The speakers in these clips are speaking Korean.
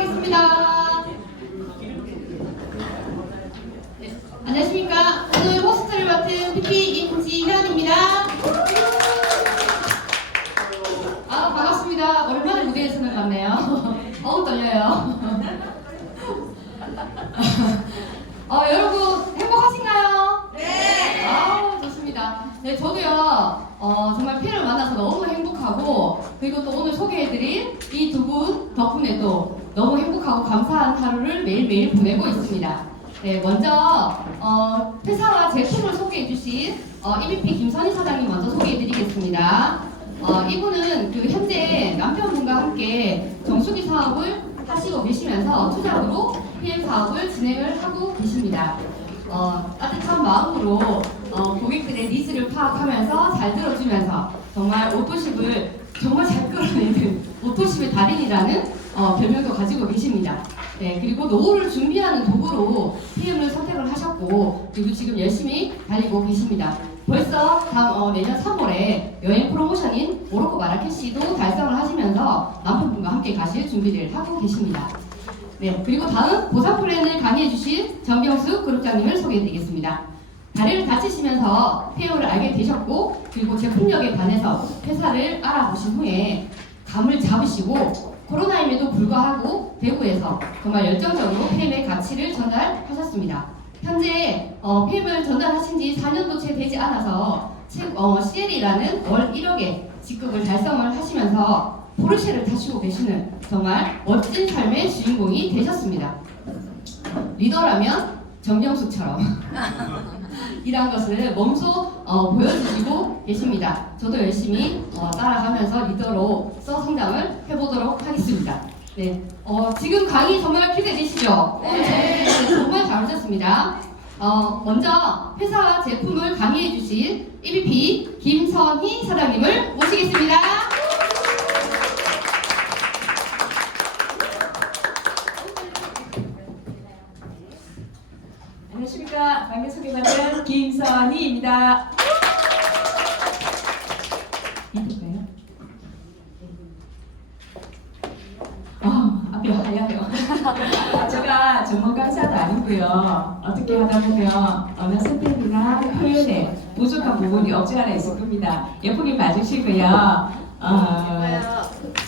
하겠습니다. 네, 안녕하십니까. 오늘 호스트를 맡은 PP 임지현입니다. 반갑습니다. 오랜만에 무대에 서는 것 같네요. 어우, 떨려요. 여러분, 행복하신가요? 네! 좋습니다. 네, 저도요, 정말 피해를 만나서 너무 행복하고, 그리고 또 오늘 소개해드릴 이 두 분 덕분에 또 너무 행복하고 감사한 하루를 매일매일 보내고 있습니다. 네, 먼저, 회사와 제품을 소개해주신 EVP 김선희 사장님 먼저 소개해드리겠습니다. 이분은 그 현재 남편분과 함께 정수기 사업을 하시고 계시면서 투잡으로 PM 사업을 진행을 하고 계십니다. 따뜻한 마음으로 고객들의 니즈를 파악하면서 잘 들어주면서 정말 오토십을 정말 잘 끌어내는 오토십의 달인이라는 별명도 가지고 계십니다. 네, 그리고 노후를 준비하는 도구로 PM을 선택을 하셨고, 그리고 지금 열심히 달리고 계십니다. 벌써 내년 3월에 여행 프로모션인 모로코 마라케시도 달성을 하시면서 남편분과 함께 가실 준비를 하고 계십니다. 네, 그리고 다음 보상 플랜을 강의해주신 정경수 그룹장님을 소개해드리겠습니다. 다리를 다치시면서 PM을 알게 되셨고, 그리고 제품력에 관해서 회사를 알아보신 후에 감을 잡으시고 코로나임에도 불구하고 대구에서 정말 열정적으로 PM의 가치를 전달하셨습니다. 현재 PM을 전달하신 지 4년도 채 되지 않아서 CL이라는 월 1억의 직급을 달성을 하시면서 포르쉐를 타시고 계시는 정말 멋진 삶의 주인공이 되셨습니다. 리더라면 정경수처럼 이란 것을 몸소 보여주시고 계십니다. 저도 열심히 따라가면서 리더로서 성장을 해보도록 하겠습니다. 네, 지금 강의 정말 기대되시죠? 네. 정말 잘 오셨습니다. 먼저 회사와 제품을 강의해 주신 EVP 김선희 사장님을 모시겠습니다. 안녕하십니까. 강의 소개받은 김선희입니다. 인터뷰예요? 앞이 하얘요. 제가 전문 강사도 아니고요. 어떻게 하다 보면 어느 선택이나 표현에 부족한 부분이 없지 않아 있을 겁니다. 예쁘게 봐주시고요.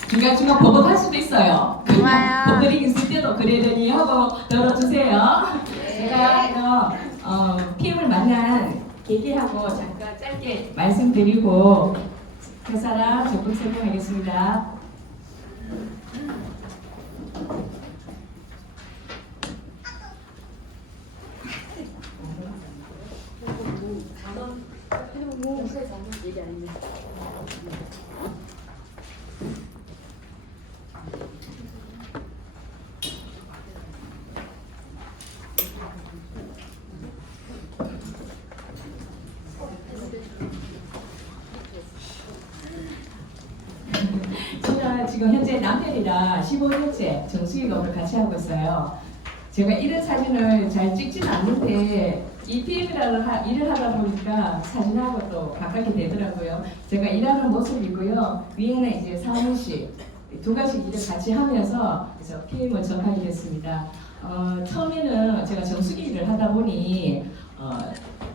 중간중간 버벅할 수도 있어요. 버벅이 있을 때도 그러려니 하고 들어주세요. 제가 PM을 만난 계기하고 잠깐 짧게 말씀드리고 회사랑 제품 설명하겠습니다. 제가 지금 현재 남편이랑 15년째 정수기 업을 같이 하고 있어요. 제가 이런 사진을 잘 찍지는 않는데 이 PM이라는 일을 하다 보니까 사진하고 또 가깝게 되더라고요. 제가 일하는 모습이고요. 위에는 이제 사무실 두 가지 일을 같이 하면서 그래서 PM을 접하게 됐습니다. 처음에는 제가 정수기 일을 하다 보니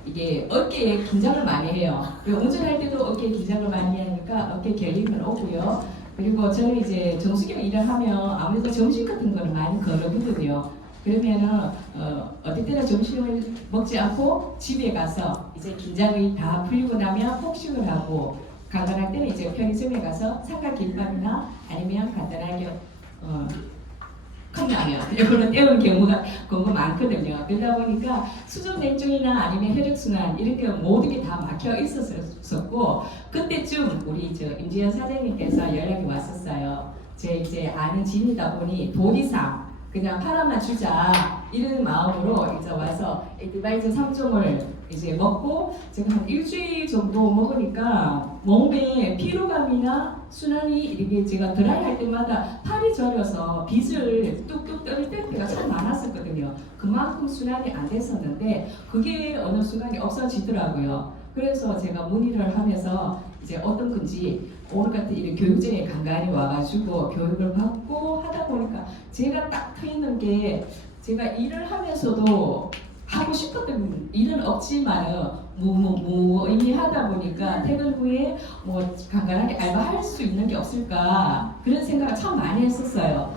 이게 어깨에 긴장을 많이 해요. 운전할 때도 어깨에 긴장을 많이 하니까 어깨 결림은 오고요. 그리고 저는 이제 정수기 일을 하면 아무래도 점심 같은 거를 많이 거르거든요. 그러면은 어떨 때는 점심을 먹지 않고 집에 가서 이제 긴장이 다 풀리고 나면 폭식을 하고 간단할 때는 이제 편의점에 가서 삼각김밥이나 아니면 간단하게 컵라면 이거를 때우는 경우가 많거든요. 그러다 보니까 수족 냉증이나 아니면 혈액순환 이런 게 모든 게 다 막혀 있었었고 그때쯤 우리 임지현 사장님께서 연락이 왔었어요. 제 이제 아는 지인이다 보니 돈 이상 그냥 팔아만 주자 이런 마음으로 이제 와서 에드바이저 3종을 이제 먹고 제가 한 일주일 정도 먹으니까 몸에 피로감이나 순환이 이렇게 제가 드라이 할 때마다 팔이 저려서 빗을 뚝뚝 떨 때가 참 많았었거든요. 그만큼 순환이 안 됐었는데 그게 어느 순간에 없어지더라고요. 그래서 제가 문의를 하면서 이제 어떤 건지 오늘 같은 이런 교육장에 간간히 와가지고 교육을 받고 하다 하다 보니까 제가 딱 트이는 게 제가 일을 하면서도 하고 싶었던 일은 없지만은 무의미하다 보니까 퇴근 후에 뭐 간간하게 알바할 수 있는 게 없을까 그런 생각을 참 많이 했었어요.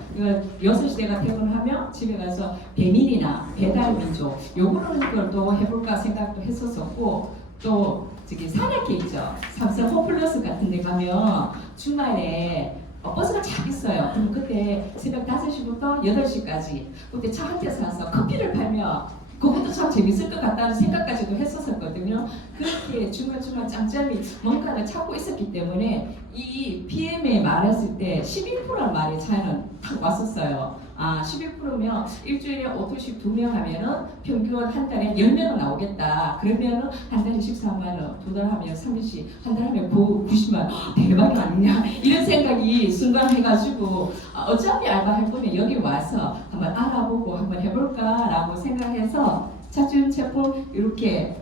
6시 내가 퇴근하면 집에 가서 배민이나 배달민족 요거는 걸또 해볼까 생각도 했었었고 또 저기 산악회 있죠. 삼성 홈플러스 같은 데 가면 주말에 버스가 쫙 있어요. 그럼 그때 새벽 5시부터 8시까지 그때 차 한 대 사서 커피를 팔며 그것도 참 재밌을 것 같다는 생각까지도 했었거든요. 그렇게 주말주말 짬짬이 뭔가를 찾고 있었기 때문에 이 PM에 말했을 때 12%란 말의 차이는 딱 왔었어요. 12%면 일주일에 오토식 2명 하면은 평균 한 달에 10명은 나오겠다. 그러면은 한 달에 13만 원, 2달 하면 30씩, 한 달 하면 90만 원. 대박이 아니냐. 이런 생각이 순간 해가지고 어차피 알바할 거면 여기 와서 한번 알아보고 한번 해볼까라고 생각해서 차츰차츰 이렇게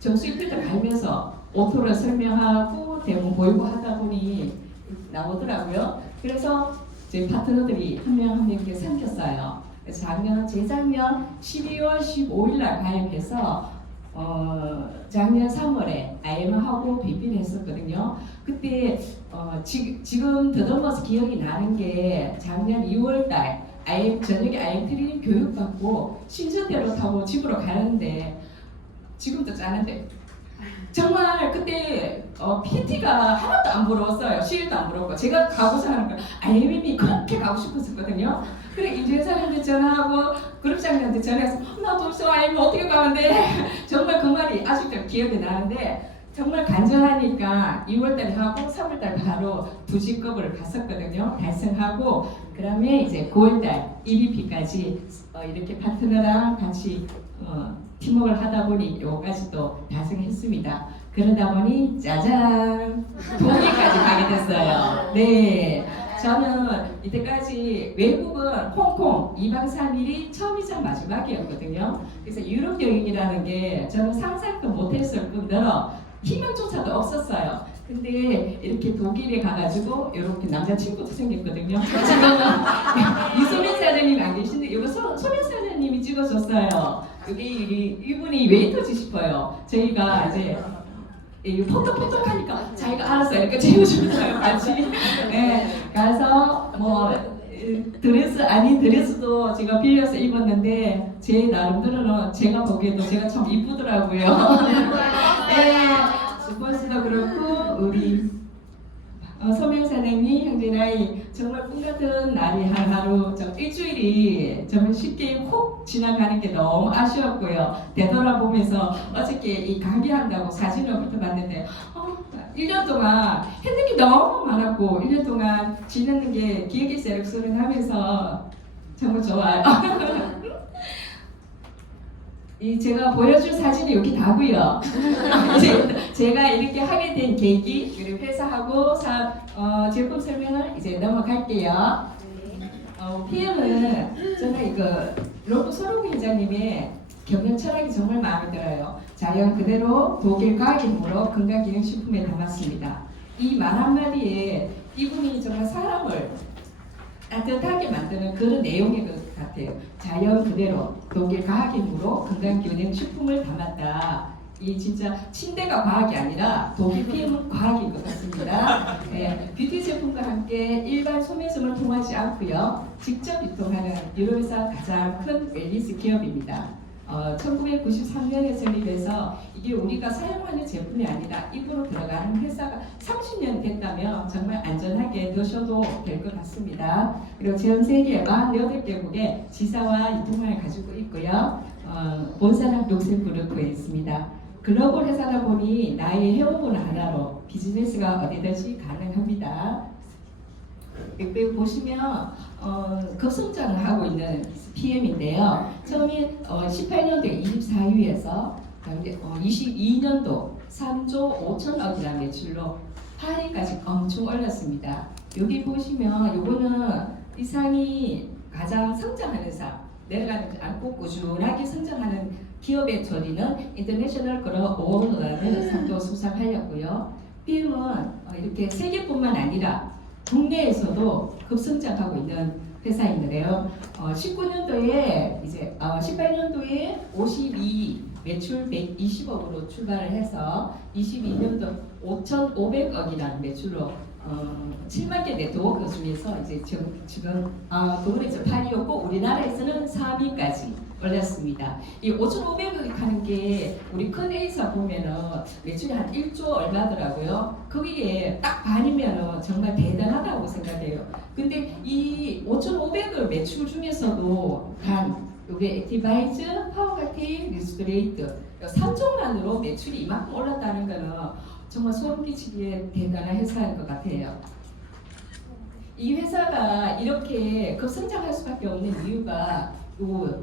정수익 필터 갈면서 오토를 설명하고 대본 보이고 하다 보니 나오더라고요. 그래서 제 파트너들이 한 명 한 명 이렇게 생겼어요. 재작년 12월 15일 날 가입해서 작년 3월에 IM하고 BP를 했었거든요. 그때 지금 더듬어서 기억이 나는 게 작년 2월 달 저녁에 IM 트레이닝 교육받고 신천대로 타고 집으로 가는데 지금도 짜는데 정말 그때 PT가 하나도 안 부러웠어요. 시일도 안 부러웠고 제가 가고자 하는 건 IM이 그렇게 가고 싶었었거든요. 그래 임재사님한테 전화하고 그룹장님한테 전화해서 나 벌써 IM 어떻게 가는데 정말 그 말이 아직도 기억이 나는데 정말 간절하니까 2월달에 하고 3월달 바로 2직급을 갔었거든요. 달성하고 그다음에 이제 9월달 EBP까지 이렇게 파트너랑 같이 팀워크를 하다 보니 요까지도 달성했습니다. 그러다 보니 짜잔 독일까지 가게 됐어요. 네, 저는 이때까지 외국은 홍콩 2박 3일이 처음이자 마지막이었거든요. 그래서 유럽 여행이라는 게 저는 상상도 못했을 뿐더러 희망조차도 없었어요. 근데 이렇게 독일에 가가지고 이렇게 남자친구도 생겼거든요. 지금은 이소민 사장님이 안 계신데 이거 소민 사장님이 찍어줬어요. 이분이 웨이터지 싶어요. 저희가 이제 포톡포톡 하니까 자기가 알아서 이렇게 채워주면서요 같이. 네, 가서 뭐 드레스 아닌 드레스도 제가 빌려서 입었는데 제 나름대로는 제가 보기에도 제가 참 이쁘더라고요. 네, 스포츠도 그렇고 우리 소명 사장님 형제나이 정말 꿈같은 날이 하루 일주일이 정말 쉽게 훅 지나가는 게 너무 아쉬웠고요. 되돌아보면서 어저께 이 강의한다고 사진을 붙여봤는데 1년 동안 했는 게 너무 많았고 1년 동안 지내는 게 기억이 새록새록하면서 정말 좋아요. 제가 보여줄 사진이 여기 다고요. 제가 이렇게 하게 된 계기 그리고 회사하고 제품 설명을 이제 넘어갈게요. PM은 저는 이거 로프 소롱 회장님의 경영 철학이 정말 마음에 들어요. 자연 그대로 독일 과학인으로 건강기능식품에 담았습니다. 이 말 한마디에 이분이 정말 사람을 따뜻하게 만드는 그런 내용인 것 같아요. 자연 그대로 독일 과학인으로 건강기능식품을 담았다. 이 진짜 침대가 과학이 아니라 독일 PM은 과학인 것 같습니다. 네, 뷰티 제품과 함께 일반 소매점을 통하지 않고요. 직접 유통하는 유럽에서 가장 큰 웰니스 기업입니다. 1993년에 설립해서 이게 우리가 사용하는 제품이 아니라 입으로 들어가는 회사가 30년 됐다면 정말 안전하게 드셔도 될 것 같습니다. 그리고 전 세계 48개국의 지사와 유통망을 가지고 있고요. 본사는 룩셈부르크에 있습니다. 글로벌 회사다 보니 나의 회원분 하나로 비즈니스가 어디든지 가능합니다. 여기 보시면 급성장을 하고 있는 PM인데요. 처음에 18년도에 24위에서 22년도 3조 5천억이라는 매출로 8위까지 엄청 올렸습니다. 여기 보시면 요거는 이 상이 가장 성장하는 상, 내려가지 않고 꾸준하게 성장하는 기업의 조리는 인터내셔널 그룹 어워드라는 상도 수상하였고요. PM은 이렇게 세계뿐만 아니라 국내에서도 급성장하고 있는 회사인데요. 19년도에 이제 18년도에 52 매출 120억으로 출발을 해서 22년도 5,500억이라는 매출로 7만 개 네트워크 중에서 이제 지금 독일에서 8위였고 우리나라에서는 3위까지 올랐습니다. 이 5,500억이 하는 게 우리 큰 A사 보면은 매출이 한 1조 얼마더라고요. 거기에 딱 반이면은 정말 대단하다고 생각해요. 근데 이 5,500억 매출 중에서도 단 요게 액티바이즈, 파워카팅, 리스트레이트 3종만으로 매출이 이만큼 올랐다는 거는 정말 소름 끼치기에 대단한 회사인 것 같아요. 이 회사가 이렇게 급성장할 수밖에 없는 이유가 요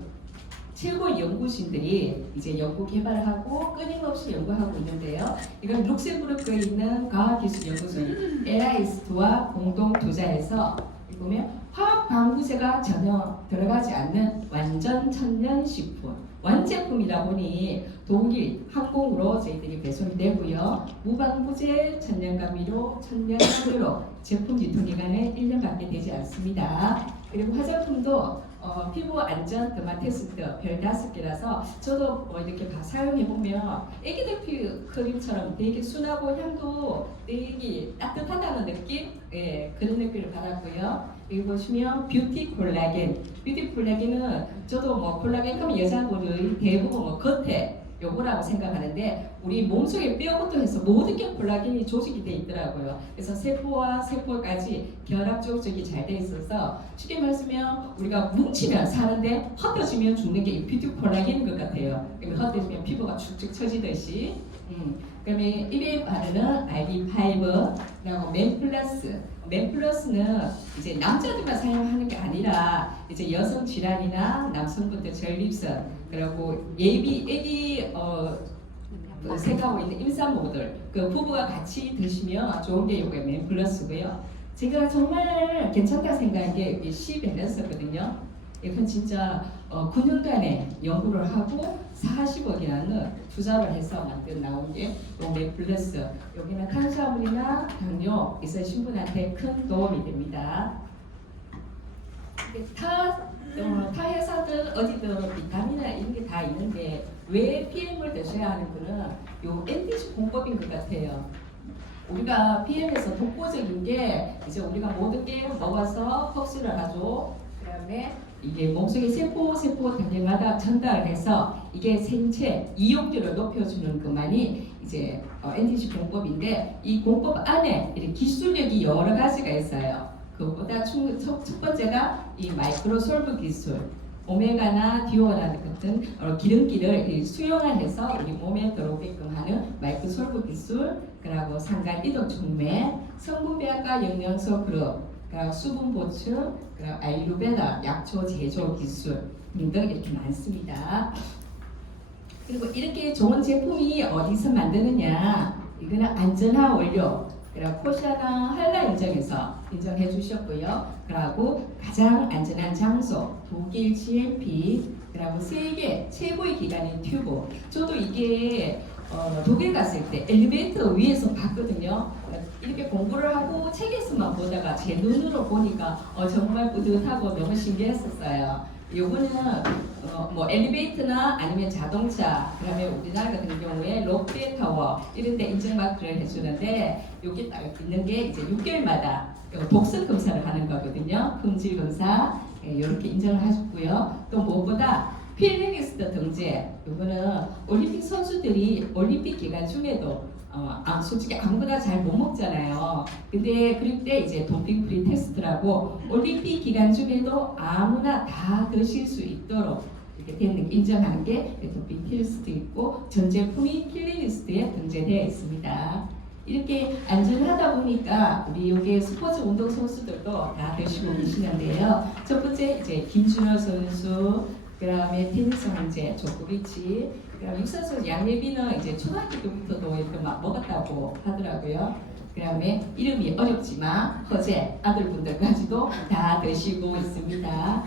최고 연구진들이 이제 연구 개발을 하고 끊임없이 연구하고 있는데요. 이건 룩셈부르크에 있는 과학기술연구소인 에라이스트와 공동 투자해서 보면 화학 방부제가 전혀 들어가지 않는 완전 천연 식품 완제품이다 보니 독일 항공으로 저희들이 배송이 되고요. 무방부제, 천연감미료, 천연향료로 제품 유통기간은 1년밖에 되지 않습니다. 그리고 화장품도 피부 안전 드마 테스트 별 5개라서 저도 이렇게 사용해 보면 애기들 피 크림처럼 되게 순하고 향도 되게 따뜻하다는 느낌, 그런 느낌을 받았고요. 여기 보시면 뷰티 콜라겐, 뷰티 콜라겐은 저도 콜라겐 하면 여자분들 대부분 겉에 요거라고 생각하는데 우리 몸속에 뼈부터 해서 모든 게 콜라겐이 조직이 돼 있더라고요. 그래서 세포와 세포까지 결합 조직이 잘 돼 있어서 쉽게 말하면 우리가 뭉치면 사는데 헛어지면 죽는 게 이 뷰티 콜라겐인 것 같아요. 그러면 헛어지면 피부가 축축 처지듯이. 그다음에 입에 바르는 RB5 그리고 맨플러스는 이제 남자들만 사용하는 게 아니라 이제 여성 질환이나 남성분들 전립선 그리고 애기 생각하고 있는 임산부들 그 부부가 같이 드시면 좋은 게 이게 맨플러스고요. 제가 정말 괜찮다 생각한 게 C 밸런스거든요. 이건 진짜 9년간의 연구를 하고 40억이라는 투자를 해서 나온 게 맨플러스. 여기는 탄수화물이나 당뇨 있으신 분한테 큰 도움이 됩니다. 타 회사들 어디든 비타민이나 이런 게 다 있는데 왜 PM을 드셔야 하는 거는 요 NTC 공법인 것 같아요. 우리가 PM에서 독보적인 게 이제 우리가 모든 게 먹어서 흡수를 하죠. 그다음에 이게 몸속의 세포 단계마다 전달을 해서 이게 생체 이용률을 높여주는 것만이 이제 NTC 공법인데 이 공법 안에 이렇게 기술력이 여러 가지가 있어요. 그보다 첫 번째가 이 마이크로솔브 기술, 오메가나 디오나 같은 기름기를 수용해서 우리 몸에 들어오게끔 하는 마이크로솔브 기술, 그리고 상간 이동 촉매, 성분 배합과 영양소 그룹, 그리고 수분 보충, 그리고 아유르베다 약초 제조 기술 등등 이렇게 많습니다. 그리고 이렇게 좋은 제품이 어디서 만드느냐? 이거는 안전한 원료. 그리고 코샤나 한라 인정해 주셨고요. 그리고 가장 안전한 장소 독일 GMP, 그리고 세계 최고의 기관인 튜브. 저도 이게 독일 갔을 때 엘리베이터 위에서 봤거든요. 이렇게 공부를 하고 책에서만 보다가 제 눈으로 보니까 정말 뿌듯하고 너무 신기했었어요. 요거는 엘리베이터나 아니면 자동차, 그다음에 우리나라 같은 경우에 롯데타워 이런 데 인증마크를 해주는데 여기 딱 있는 게 이제 6개월마다 독성 검사를 하는 거거든요. 품질 검사 이렇게 인정을 하셨고요. 또 무엇보다 필리니스트 등재, 요거는 올림픽 선수들이 올림픽 기간 중에도 솔직히 아무거나 잘 못 먹잖아요. 근데 그럴 때 이제 도핑 프리 테스트라고 올림픽 기간 중에도 아무나 다 드실 수 있도록 이렇게 되는 인정하는 게 도핑 테스트 있고 전 제품이 필리니스트에 등재되어 있습니다. 이렇게 안전하다 보니까 우리 여기 스포츠 운동 선수들도 다 드시고 계시는데요. 첫 번째 이제 김준호 선수, 그다음에 테니스 황제 조코비치, 그다음 육상선수 양예빈은 이제 초등학교 때부터도 이렇게 막 먹었다고 하더라고요. 그다음에 이름이 어렵지만 허재 아들분들까지도 다 드시고 있습니다.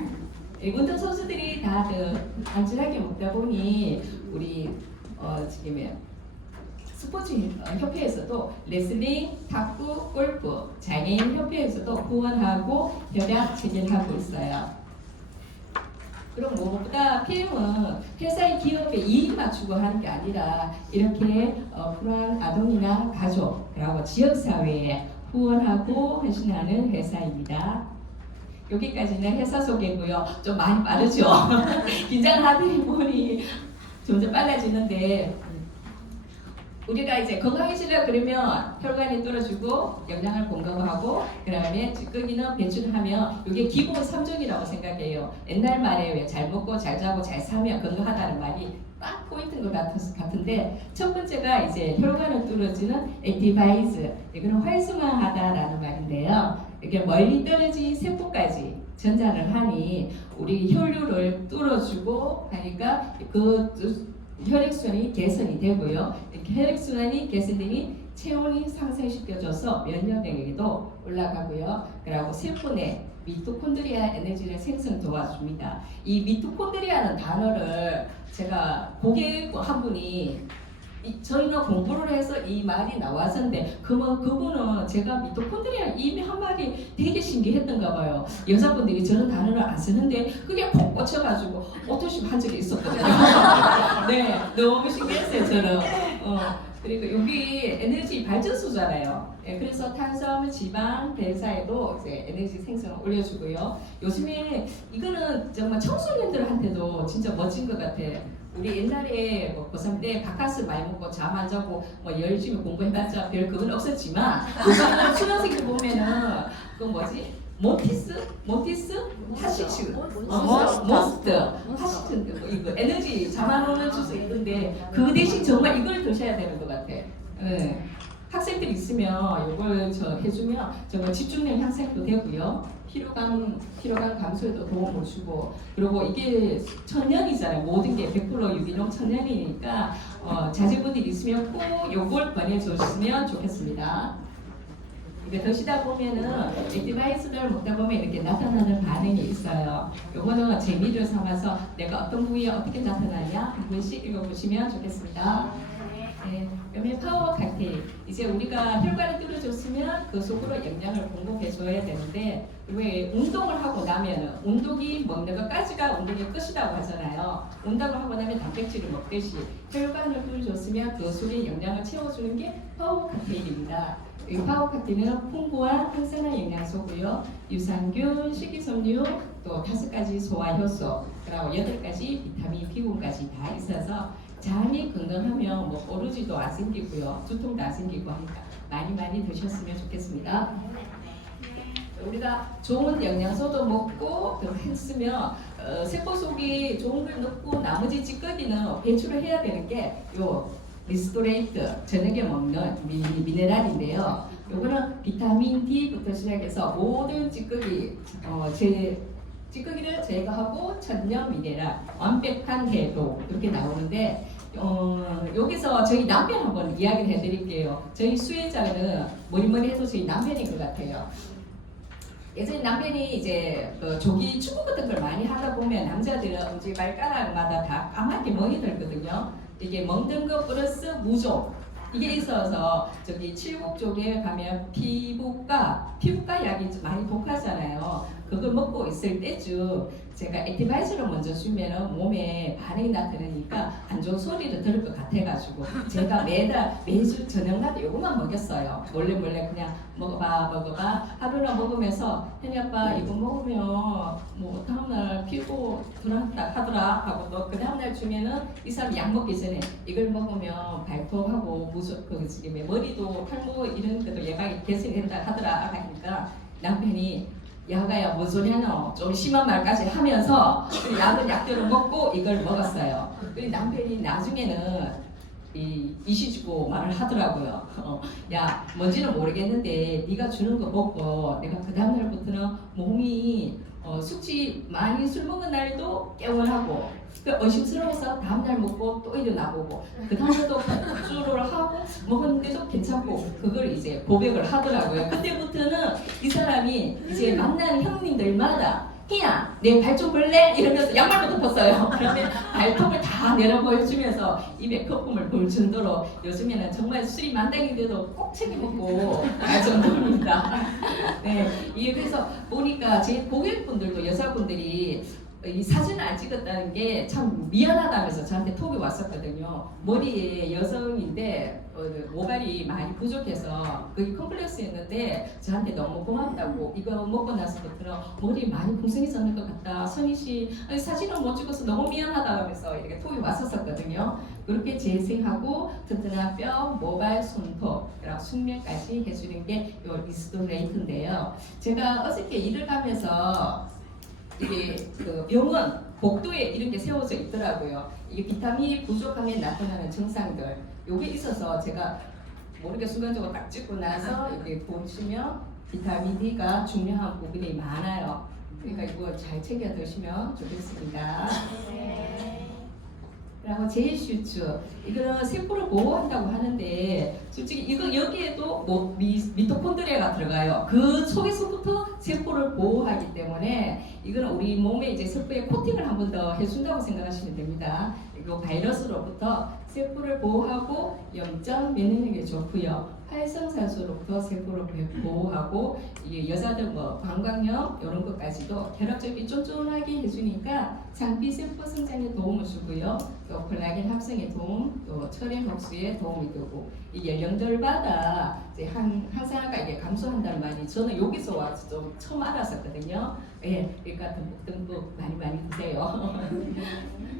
운동 선수들이 다들 안전하게 먹다 보니 우리 지금 스포츠 협회에서도 레슬링, 탁구, 골프, 장애인 협회에서도 후원하고 협약 체결하고 있어요. 그럼 무엇보다 PM은 회사의 기업에 이익 맞추고 하는 게 아니라 이렇게 불우한 아동이나 가족하고 지역사회에 후원하고 헌신하는 회사입니다. 여기까지는 회사 소개고요. 좀 많이 빠르죠? 긴장하더니 보니 점점 빨라지는데 우리가 이제 건강해지려 그러면 혈관이 뚫어주고 영양을 공급하고 그 다음에 찌꺼기는 배출하면 이게 기본 3종이라고 생각해요. 옛날 말에 왜 잘 먹고 잘 자고 잘 사면 건강하다는 말이 딱 포인트인 것 같은데 첫 번째가 이제 혈관을 뚫어주는 액티바이즈 이거는 활성화하다라는 말인데요. 이렇게 멀리 떨어진 세포까지 전달을 하니 우리 혈류를 뚫어주고 하니까 그 혈액순환이 개선이 되고요. 이렇게 혈액순환이 개선되니 체온이 상승시켜줘서 면역력에도 올라가고요. 그리고 세포 내 미토콘드리아 에너지를 생성 도와줍니다. 이 미토콘드리아는 단어를 제가 고객 한 분이 저희가 공부를 해서 이 말이 나왔었는데 그분은 제가 미토콘드리아 이 한마디 되게 신기했던가 봐요. 여자분들이 저런 단어를 안 쓰는데 그게 콕 꽂혀가지고 오토십 한 적이 있었거든요. 네, 너무 신기했어요 저는. 그리고 여기 에너지 발전소잖아요. 네, 그래서 탄수화물, 지방, 대사에도 이제 에너지 생성을 올려주고요. 요즘에 이거는 정말 청소년들한테도 진짜 멋진 것 같아요. 우리 옛날에 뭐 고3 때 바카스 많이 먹고 잠 안 자고 뭐 열심히 공부해봤자 별 그건 없었지만 요즘은 수능생들 보면은 그 뭐지? 모티스? 하시츠? 모스트? 하시츠 이거 에너지 잠 안 오는 주스 있는데 그 대신 정말 이걸 드셔야 되는 것 같아. 네. 학생들 있으면 이걸 해주면 정말 집중력 향상도 되고요. 피로감 감소에도 도움을 주고 그리고 이게 천연이잖아요. 모든 게 100% 유기농 천연이니까 자제분들이 있으면 꼭 이걸 권해줬으면 좋겠습니다. 이거 드시다 보면은 액티바이스를 먹다 보면 이렇게 나타나는 반응이 있어요. 요거는 재미를 삼아서 내가 어떤 부위에 어떻게 나타나냐 한 번씩 읽어보시면 좋겠습니다. 네, 그러면 파워 칵테일. 이제 우리가 혈관을 뚫어줬으면 그 속으로 영양을 공급해줘야 되는데 왜 운동을 하고 나면은 운동이 먹는 것까지가 운동의 끝이라고 하잖아요. 운동을 하고 나면 단백질을 먹듯이 혈관을 뚫어줬으면 그 속에 영양을 채워주는 게 파워 칵테일입니다. 이 파워 칵테일은 풍부한 항산화 영양소고요. 유산균, 식이섬유, 또 5가지 소화효소, 그리고 8가지 비타민, B군까지 다 있어서 장이 건강하면 뭐 오르지도 안 생기고요. 두통도 안 생기고 하니까 많이 드셨으면 좋겠습니다. 우리가 좋은 영양소도 먹고 했으면 세포 속에 좋은 걸 넣고 나머지 찌꺼기는 배출을 해야 되는 게 요 리스토레이트 저녁에 먹는 미네랄인데요. 요거는 비타민 D부터 시작해서 모든 찌꺼기 찌꺼기를 제거하고 천연 미네랄, 완벽한 해독 이렇게 나오는데 여기서 저희 남편 한번 이야기를 해드릴게요. 저희 수혜자는 뭐니 해도 저희 남편인 것 같아요. 예전에 남편이 이제 조기 축구 같은 걸 많이 하다 보면 남자들은 이제 발가락마다 다 까맣게 멍이 들거든요. 이게 멍든 거 플러스 무좀 이게 있어서 저기 칠곡 쪽에 가면 피부과 약이 좀 많이 독하잖아요. 그걸 먹고 있을 때쯤 제가 액티바이저를 먼저 주면은 몸에 반응이 나타나니까 안 좋은 소리를 들을 것 같아가지고 제가 매주 저녁마다 요것만 먹였어요. 몰래 그냥 먹어봐 하루나 먹으면서 혜니 아빠 이거 먹으면 뭐 다음날 피부 들어왔다 하더라 하고 또 그 다음날 주면은 이 사람 약 먹기 전에 이걸 먹으면 발톱하고 머리도 탈모 이런 것도 예방이 개선이 된다 하더라 하니까 남편이 야가야 뭔 소리 하노 좀 심한 말까지 하면서 약들을 먹고 이걸 먹었어요. 그리고 남편이 나중에는 이시주고 말을 하더라고요. 야 뭔지는 모르겠는데 네가 주는 거 먹고 내가 그 다음날부터는 몸이 많이 술 먹은 날도 깨원하고 의심스러워서 다음날 먹고 또 일어나보고 그 다음날도 복주를 하고 먹었는데도 괜찮고 그걸 이제 고백을 하더라고요. 그때부터는 이 사람이 이제 만나는 형님들마다 희야 내 발 좀 볼래? 이러면서 양말도 덮었어요. 그러면 발톱을 다 내려 보여주면서 입에 거품을 볼 정도로 요즘에는 정말 술이 만당인데도 꼭 챙겨 먹고 갈 정도입니다. 네, 이게 그래서 보니까 제 고객분들도 여자분들이 이 사진을 안 찍었다는 게 참 미안하다면서 저한테 톡이 왔었거든요. 머리에 여성인데 모발이 많이 부족해서 그게 컴플렉스였는데 저한테 너무 고맙다고 이거 먹고 나서부터는 머리 많이 풍성해졌는 것 같다. 선희 씨 사진을 못 찍어서 너무 미안하다면서 이렇게 톡이 왔었거든요. 그렇게 재생하고 튼튼한 뼈, 모발, 손톱, 그리고 숙면까지 해주는 게 이 리스토레이트인데요. 제가 어저께 일을 하면서 이게 그 병원 복도에 이런 게 세워져 있더라고요. 이게 비타민이 부족하면 나타나는 증상들 요게 있어서 제가 모르게 순간적으로 딱 찍고 나서 이렇게 보시면 비타민 D가 중요한 부분이 많아요. 그러니까 이거 잘 챙겨 드시면 좋겠습니다. 그리고 제이슈츠 이거는 세포를 보호한다고 하는데 솔직히 이거 여기에도 뭐 미토콘드리아가 들어가요. 그 속에서부터 세포를 보호하기 때문에 이거는 우리 몸에 이제 세포에 코팅을 한 번 더 해준다고 생각하시면 됩니다. 이거 바이러스로부터 세포를 보호하고 염증 면역력에 좋고요. 활성산소로부터 세포를 보호하고 이게 여자들 뭐 방광염 이런 것까지도 결합적이 쫀쫀하게 해주니까 장피 세포 성장에 도움을 주고요. 또 콜라겐 합성에 도움, 또 철의 흡수에 도움이 되고 이 연령들마다 이제 항산화가 이게 감소한다는 말이 저는 여기서 와서 좀 처음 알았었거든요. 예, 그러니까 듬뿍 많이 드세요.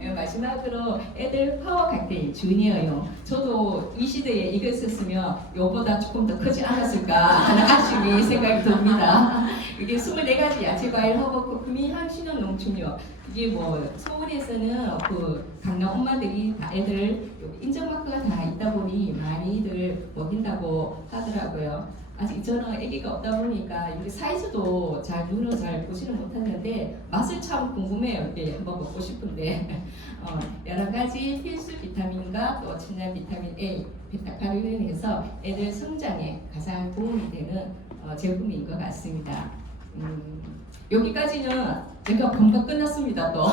예, 마지막으로 애들 파워 칵테일 주니어용. 저도 이 시대에 이거 있었으면 요보다 조금 더 크지 않았을까 하는 아쉬움이 생각이 듭니다. 이게 24가지 야채 과일 허브 쿠미 향신료 농축료. 이게 뭐 서울에서는 그 강남 엄마들이 다 애들 인증마크가 다 있다 보니 많이들 먹인다고 하더라고요. 아직 저는 아기가 없다 보니까 이게 사이즈도 눈으로 잘 보지는 못했는데 맛을 참 궁금해요. 이렇게 한번 먹고 싶은데 여러 가지 필수 비타민과 또 천연 비타민 A, 베타카로틴을 해서 애들 성장에 가장 도움이 되는 제품인 것 같습니다. 여기까지는 제가 금방 끝났습니다. 또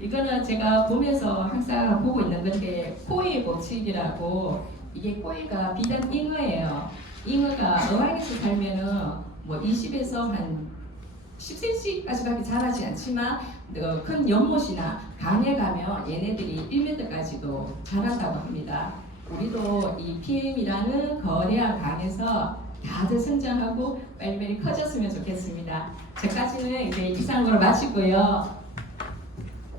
이거는 제가 보면서 항상 보고 있는 건데 코의 법칙이라고. 이게 꼬이가 비단 잉어예요. 잉어가 어항에서 살면은 뭐 20에서 한 10cm까지밖에 자라지 않지만 큰 연못이나 강에 가면 얘네들이 1m까지도 자란다고 합니다. 우리도 이 PM이라는 거대한 강에서 다들 성장하고 빨리빨리 커졌으면 좋겠습니다. 저까지는 이제 이상으로 마치고요.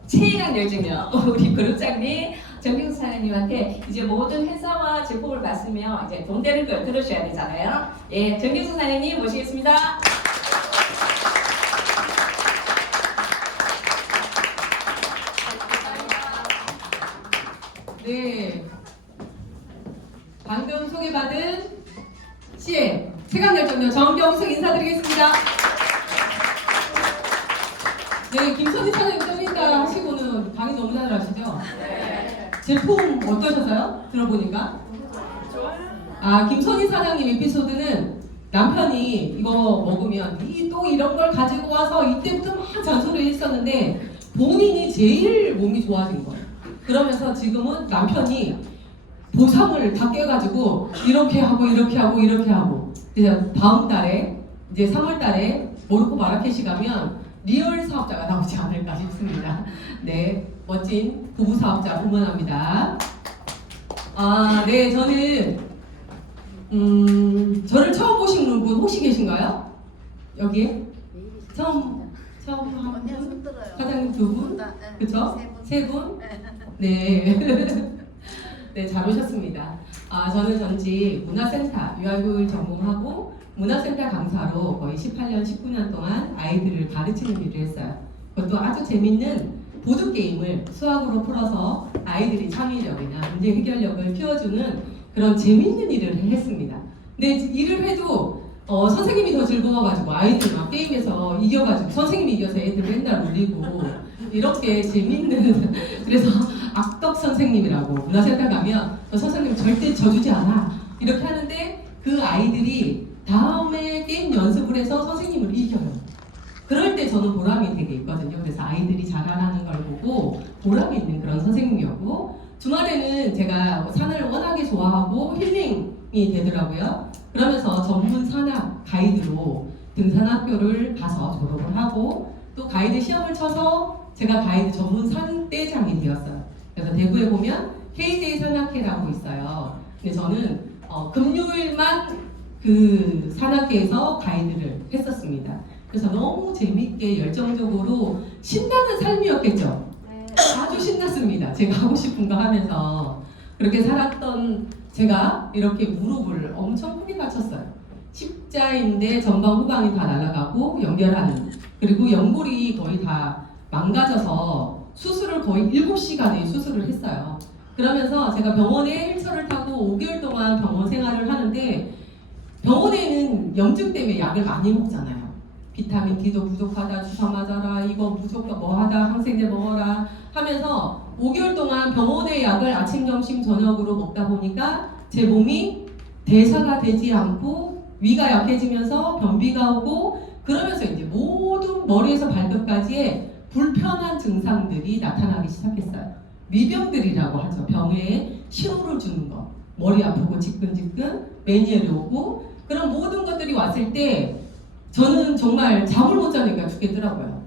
최강 열정이요. 우리 그룹장님 정경수 사장님한테 이제 모든 회사와 제품을 봤으면 이제 돈 되는 걸 들으셔야 되잖아요. 예, 정경수 사장님 모시겠습니다. 네, 방금 소개받은 CM 최강열정녀 정경숙 인사드리겠습니다. 네, 김선희 사장님 좀 이따 하시고는 강의 너무 잘 하시죠? 네. 제품 어떠셨어요? 들어보니까? 아, 김선희 사장님 에피소드는 남편이 이거 먹으면 또 이런 걸 가지고 와서 이때부터 막 잔소리를 했었는데 본인이 제일 몸이 좋아진 거예요. 그러면서 지금은 남편이 보상을 다 깨가지고 이렇게 하고 이렇게 하고 이렇게 하고 이제 다음 달에 이제 3월 달에 모로코 마라케시 가면 리얼 사업자가 나오지 않을까 싶습니다. 네, 멋진 부부 사업자 응원합니다. 아, 네, 저는 저를 처음 보시는 분 혹시 계신가요? 여기에? 처음 한 분? 사장님 두 분? 그쵸? 세 분? 네. 네, 잘 오셨습니다. 아, 저는 전직 문화센터 유아교육을 전공하고 문화센터 강사로 거의 18년, 19년 동안 아이들을 가르치는 일을 했어요. 그것도 아주 재밌는 보드게임을 수학으로 풀어서 아이들이 창의력이나 문제 해결력을 키워주는 그런 재밌는 일을 했습니다. 근데 일을 해도 선생님이 더 즐거워가지고 아이들 막 게임에서 이겨가지고 선생님이 이겨서 애들 맨날 울리고 이렇게 재밌는 그래서 악덕 선생님이라고 문화센터 가면 선생님 절대 져주지 않아 이렇게 하는데 그 아이들이 다음에 게임 연습을 해서 선생님을 이겨요. 그럴 때 저는 보람이 되게 있거든요. 그래서 아이들이 자라나는 걸 보고 보람이 있는 그런 선생님이었고, 주말에는 제가 산을 워낙에 좋아하고 힐링이 되더라고요. 그러면서 전문 산악 가이드로 등산학교를 가서 졸업을 하고, 또 가이드 시험을 쳐서 제가 가이드 전문 산대장이 되었어요. 그래서 대구에 보면 KJ 산악회라고 있어요. 근데 저는 금요일만 그 산악회에서 가이드를 했었습니다. 그래서 너무 재밌게 열정적으로 신나는 삶이었겠죠. 아주 신났습니다. 제가 하고 싶은 거 하면서 그렇게 살았던 제가 이렇게 무릎을 엄청 크게 다쳤어요. 십자인대 전방 후방이 다 날아가고 연결하는, 그리고 연골이 거의 다 망가져서 수술을 거의 7시간에 수술을 했어요. 그러면서 제가 병원에 휠체어를 타고 5개월 동안 병원 생활을 하는데, 병원에는 염증 때문에 약을 많이 먹잖아요. 비타민 D도 부족하다, 주사 맞아라, 이거 무조건 뭐하다, 항생제 먹어라 하면서 5개월 동안 병원의 약을 아침, 점심, 저녁으로 먹다 보니까 제 몸이 대사가 되지 않고 위가 약해지면서 변비가 오고, 그러면서 이제 모든 머리에서 발끝까지의 불편한 증상들이 나타나기 시작했어요. 위병들이라고 하죠. 병에 신호를 주는 것. 머리 아프고 지끈지끈, 매니엘이 오고, 그런 모든 것들이 왔을 때 저는 정말 잠을 못 자니까 죽겠더라고요.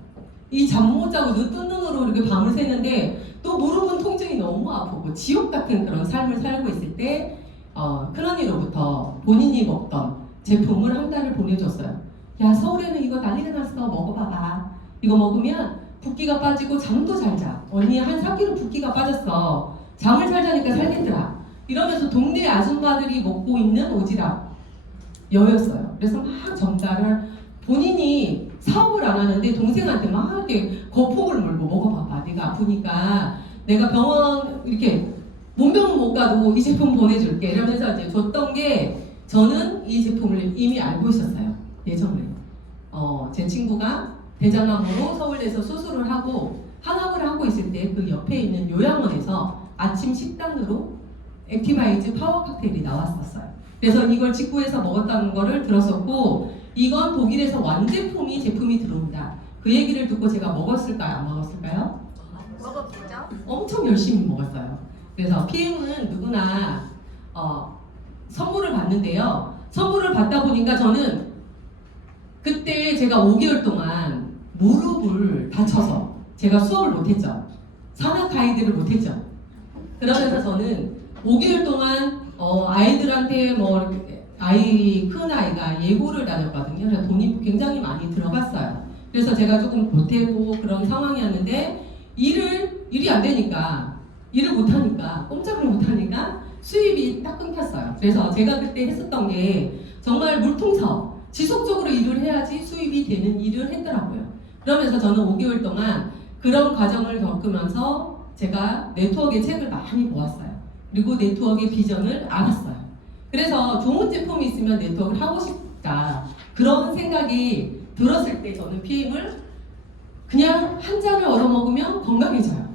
이 잠 못 자고 눈 뜬 눈으로 이렇게 밤을 새는데, 또 무릎은 통증이 너무 아프고 지옥 같은 그런 삶을 살고 있을 때 큰언니로부터 본인이 먹던 제품을 한 달을 보내줬어요. 야, 서울에는 이거 난리가 났어. 먹어봐봐. 이거 먹으면 붓기가 빠지고 잠도 잘 자. 언니 한 4kg 붓기가 빠졌어. 잠을 잘 자니까 살겠더라. 이러면서 동네 아줌마들이 먹고 있는 오지랖 여였어요. 그래서 막 전달을, 본인이 사업을 안 하는데 동생한테 막 이렇게 거폭을 물고 먹어봐봐. 네가 아프니까 내가 병원 이렇게 문병 못 가도 이 제품 보내줄게. 이러면서 이제 줬던 게, 저는 이 제품을 이미 알고 있었어요. 예전에. 제 친구가 대장암으로 서울에서 수술을 하고 항암을 하고 있을 때 그 옆에 있는 요양원에서 아침 식단으로 액티바이즈 파워 칵테일이 나왔었어요. 그래서 이걸 직구해서 먹었다는 거를 들었었고, 이건 독일에서 완제품이 제품이 들어온다. 그 얘기를 듣고 제가 먹었을까요? 안 먹었을까요? 먹었죠? 엄청 열심히 먹었어요. 그래서 PM은 누구나 선물을 받는데요. 선물을 받다 보니까 저는 그때 제가 5개월 동안 무릎을 다쳐서 제가 수업을 못했죠. 산악 가이드를 못했죠. 그러면서 저는 5개월 동안 아이들한테 큰 아이가 예고를 다녔거든요. 그래서 돈이 굉장히 많이 들어갔어요. 그래서 제가 조금 보태고 그런 상황이었는데, 일이 안 되니까, 일을 못하니까, 꼼짝을 못하니까 수입이 딱 끊겼어요. 그래서 제가 그때 했었던 게 정말 물통사업, 지속적으로 일을 해야지 수입이 되는 일을 했더라고요. 그러면서 저는 5개월 동안 그런 과정을 겪으면서 제가 네트워크의 책을 많이 보았어요. 그리고 네트워크의 비전을 알았어요. 그래서 좋은 제품이 있으면 네트워크를 하고 싶다, 그런 생각이 들었을 때 저는 PM을 그냥 한 잔을 얻어먹으면 건강해져요.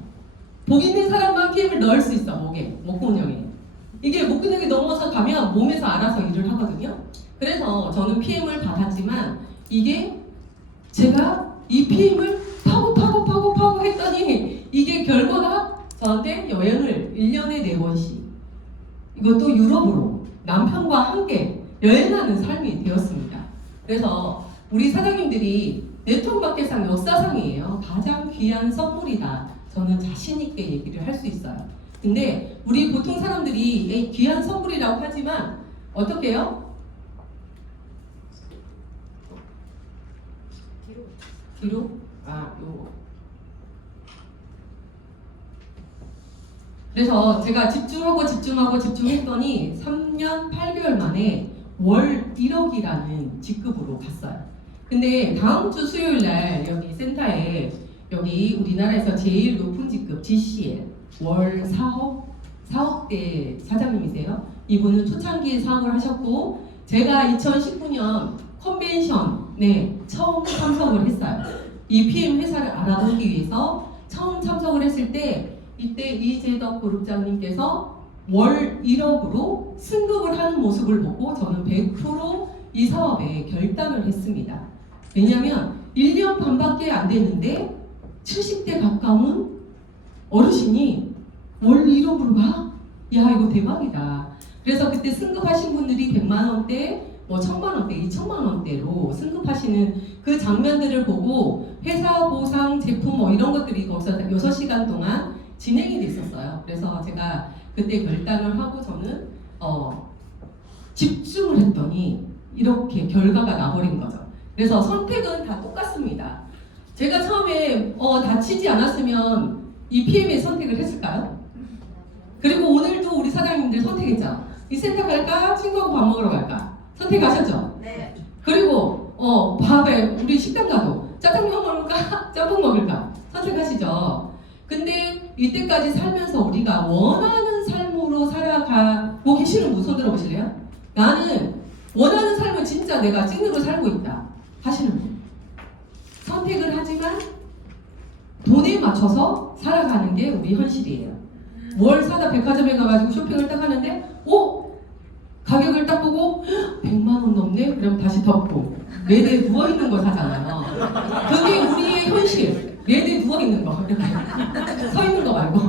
복 있는 사람만 PM을 넣을 수 있어. 목근형에. 이게 목근형이 넘어서 가면 몸에서 알아서 일을 하거든요. 그래서 저는 PM을 받았지만, 이게 제가 이 PM을 파고 했더니 이게 결과가 저한테 여행을 1년에 4번씩, 이것도 유럽으로 남편과 함께 여행하는 삶이 되었습니다. 그래서 우리 사장님들이 네트워크 마켓상 역사상이에요. 가장 귀한 선물이다. 저는 자신있게 얘기를 할 수 있어요. 근데 우리 보통 사람들이 귀한 선물이라고 하지만 어떻게 해요? 뒤로? 그래서 제가 집중했더니 3년 8개월 만에 월 1억이라는 직급으로 갔어요. 근데 다음 주 수요일 날 여기 센터에, 여기 우리나라에서 제일 높은 직급 GCL 월 4억대 사장님이세요. 이분은 초창기에 사업을 하셨고, 제가 2019년 컨벤션에 처음 참석을 했어요. 이 PM 회사를 알아보기 위해서 처음 참석을 했을 때, 이때 이재덕 그룹장님께서 월 1억으로 승급을 하는 모습을 보고 저는 100% 이 사업에 결단을 했습니다. 왜냐하면 1년 반밖에 안 됐는데 70대 가까운 어르신이 월 1억으로 가? 야, 이거 대박이다. 그래서 그때 승급하신 분들이 100만 원대, 뭐 1000만 원대, 2000만 원대로 승급하시는 그 장면들을 보고 회사 보상 제품 뭐 이런 것들이 거기서 6시간 동안 진행이 됐었어요. 그래서 제가 그때 결단을 하고 저는 집중을 했더니 이렇게 결과가 나버린 거죠. 그래서 선택은 다 똑같습니다. 제가 처음에 다치지 않았으면 이 PM의 선택을 했을까요? 그리고 오늘도 우리 사장님들 선택했죠. 이 센터 갈까? 친구하고 밥 먹으러 갈까? 선택하셨죠? 네. 그리고 밥에 우리 식당 가도 짜장면 먹을까? 짬뽕 먹을까? 선택하시죠. 근데 이때까지 살면서 우리가 원하는 삶으로 살아가고 계시는 분 손 들어보실래요? 나는 원하는 삶을 진짜 내가 찐으로 살고 있다 하시는 분. 선택을 하지만 돈에 맞춰서 살아가는 게 우리 현실이에요. 뭘 사다 백화점에 가가지고 쇼핑을 딱 하는데 가격을 딱 보고 100만 원 넘네? 그럼 다시 덮고 매대에 누워있는 거 사잖아요. 그게 우리의 현실. 매대에 누워있는 거. 서 있는 거 말고.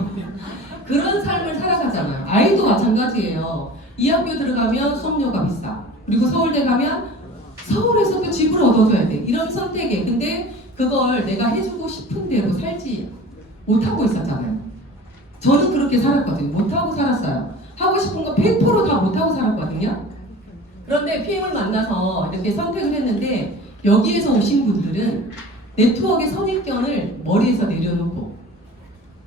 그런 삶을 살아가잖아요. 아이도 마찬가지예요. 이 학교 들어가면 수업료가 비싸. 그리고 서울대 가면 서울에서 또 집을 얻어줘야 돼. 이런 선택에. 근데 그걸 내가 해주고 싶은 대로 살지 못하고 있었잖아요. 저는 그렇게 살았거든요. 못하고 살았어요. 하고 싶은 거 100% 다 못하고 살았거든요. 그런데 PM을 만나서 이렇게 선택을 했는데 여기에서 오신 분들은 네트워크의 선입견을 머리에서 내려놓고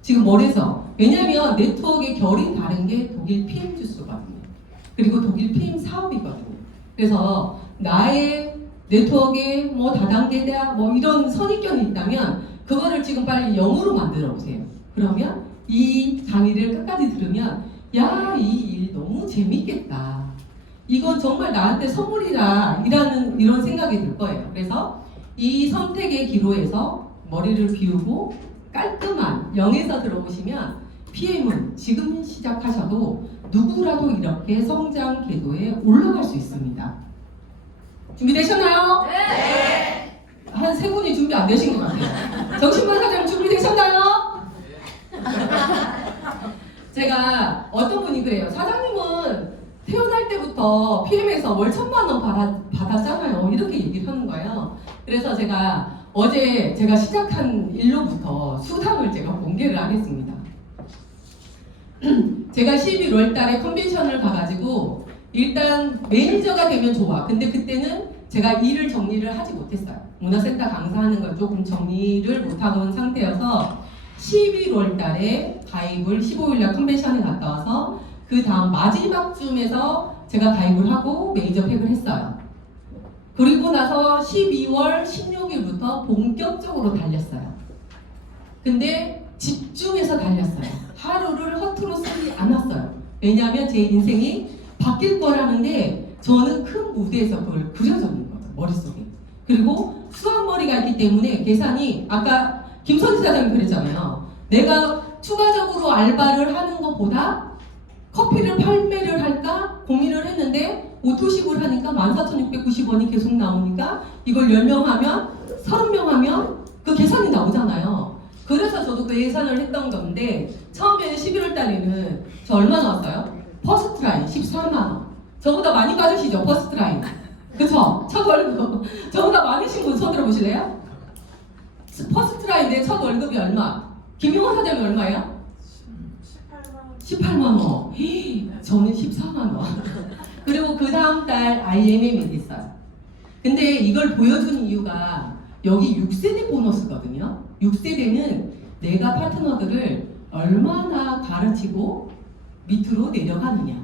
지금 머리에서 왜냐하면 네트워크의 결이 다른 게 독일 PM 주스거든요. 그리고 독일 PM 사업이거든요. 그래서 나의 네트워크에 뭐 다단계다 뭐 이런 선입견이 있다면 그거를 지금 빨리 0으로 만들어 보세요. 그러면 이 강의를 끝까지 들으면 야, 이 일 너무 재밌겠다. 이건 정말 나한테 선물이다. 이런 생각이 들 거예요. 그래서 이 선택의 기로에서 머리를 비우고 깔끔한 0에서 들어보시면 PM은 지금 시작하셔도 누구라도 이렇게 성장 궤도에 올라갈 수 있습니다. 준비되셨나요? 네. 한 세 분이 준비 안 되신 것 같아요. 정신만 사장님 준비되셨나요? 제가 어떤 분이 그래요. 사장님은 태어날 때부터 PM에서 월 1000만 원 받았잖아요. 이렇게 얘기를 하는 거예요. 그래서 제가 어제 제가 시작한 일로부터 수당을 제가 공개를 하겠습니다. 제가 11월 달에 컨벤션을 가가지고 일단 매니저가 되면 좋아. 근데 그때는 제가 일을 정리를 하지 못했어요. 문화센터 강사하는 걸 조금 정리를 못하고 온 상태여서 11월 달에 가입을 15일날 컨벤션에 갔다 와서 그 다음 마지막쯤에서 제가 가입을 하고 메이저 팩을 했어요. 그리고 나서 12월 16일부터 본격적으로 달렸어요. 근데 집중해서 달렸어요. 하루를 허투루 쓰지 않았어요. 왜냐하면 제 인생이 바뀔 거라는 게 저는 큰 무대에서 그걸 그려졌는 거죠. 머릿속에. 그리고 수학머리가 있기 때문에 계산이 아까 김선지 사장님 그랬잖아요. 내가 추가적으로 알바를 하는 것보다 커피를 판매를 할까 고민을 했는데 오토식을 하니까 14,690원이 계속 나오니까 이걸 10명 하면 30명 하면 그 계산이 나오잖아요. 그래서 저도 그 예산을 했던 건데 처음에는 11월 달에는 저 얼마 나왔어요? 퍼스트라인 14만원. 저보다 많이 받으시죠? 퍼스트라인. 그쵸? 첫 월급. 저보다 많으신 분 손 들어보실래요? 퍼스트라인의 첫 월급이 얼마? 김용환 사장이 얼마예요? 18만원. 저는 14만원. 그리고 그 다음 달 IMM이 됐어요. 근데 이걸 보여준 이유가 여기 6세대 보너스거든요. 6세대는 내가 파트너들을 얼마나 가르치고 밑으로 내려가느냐.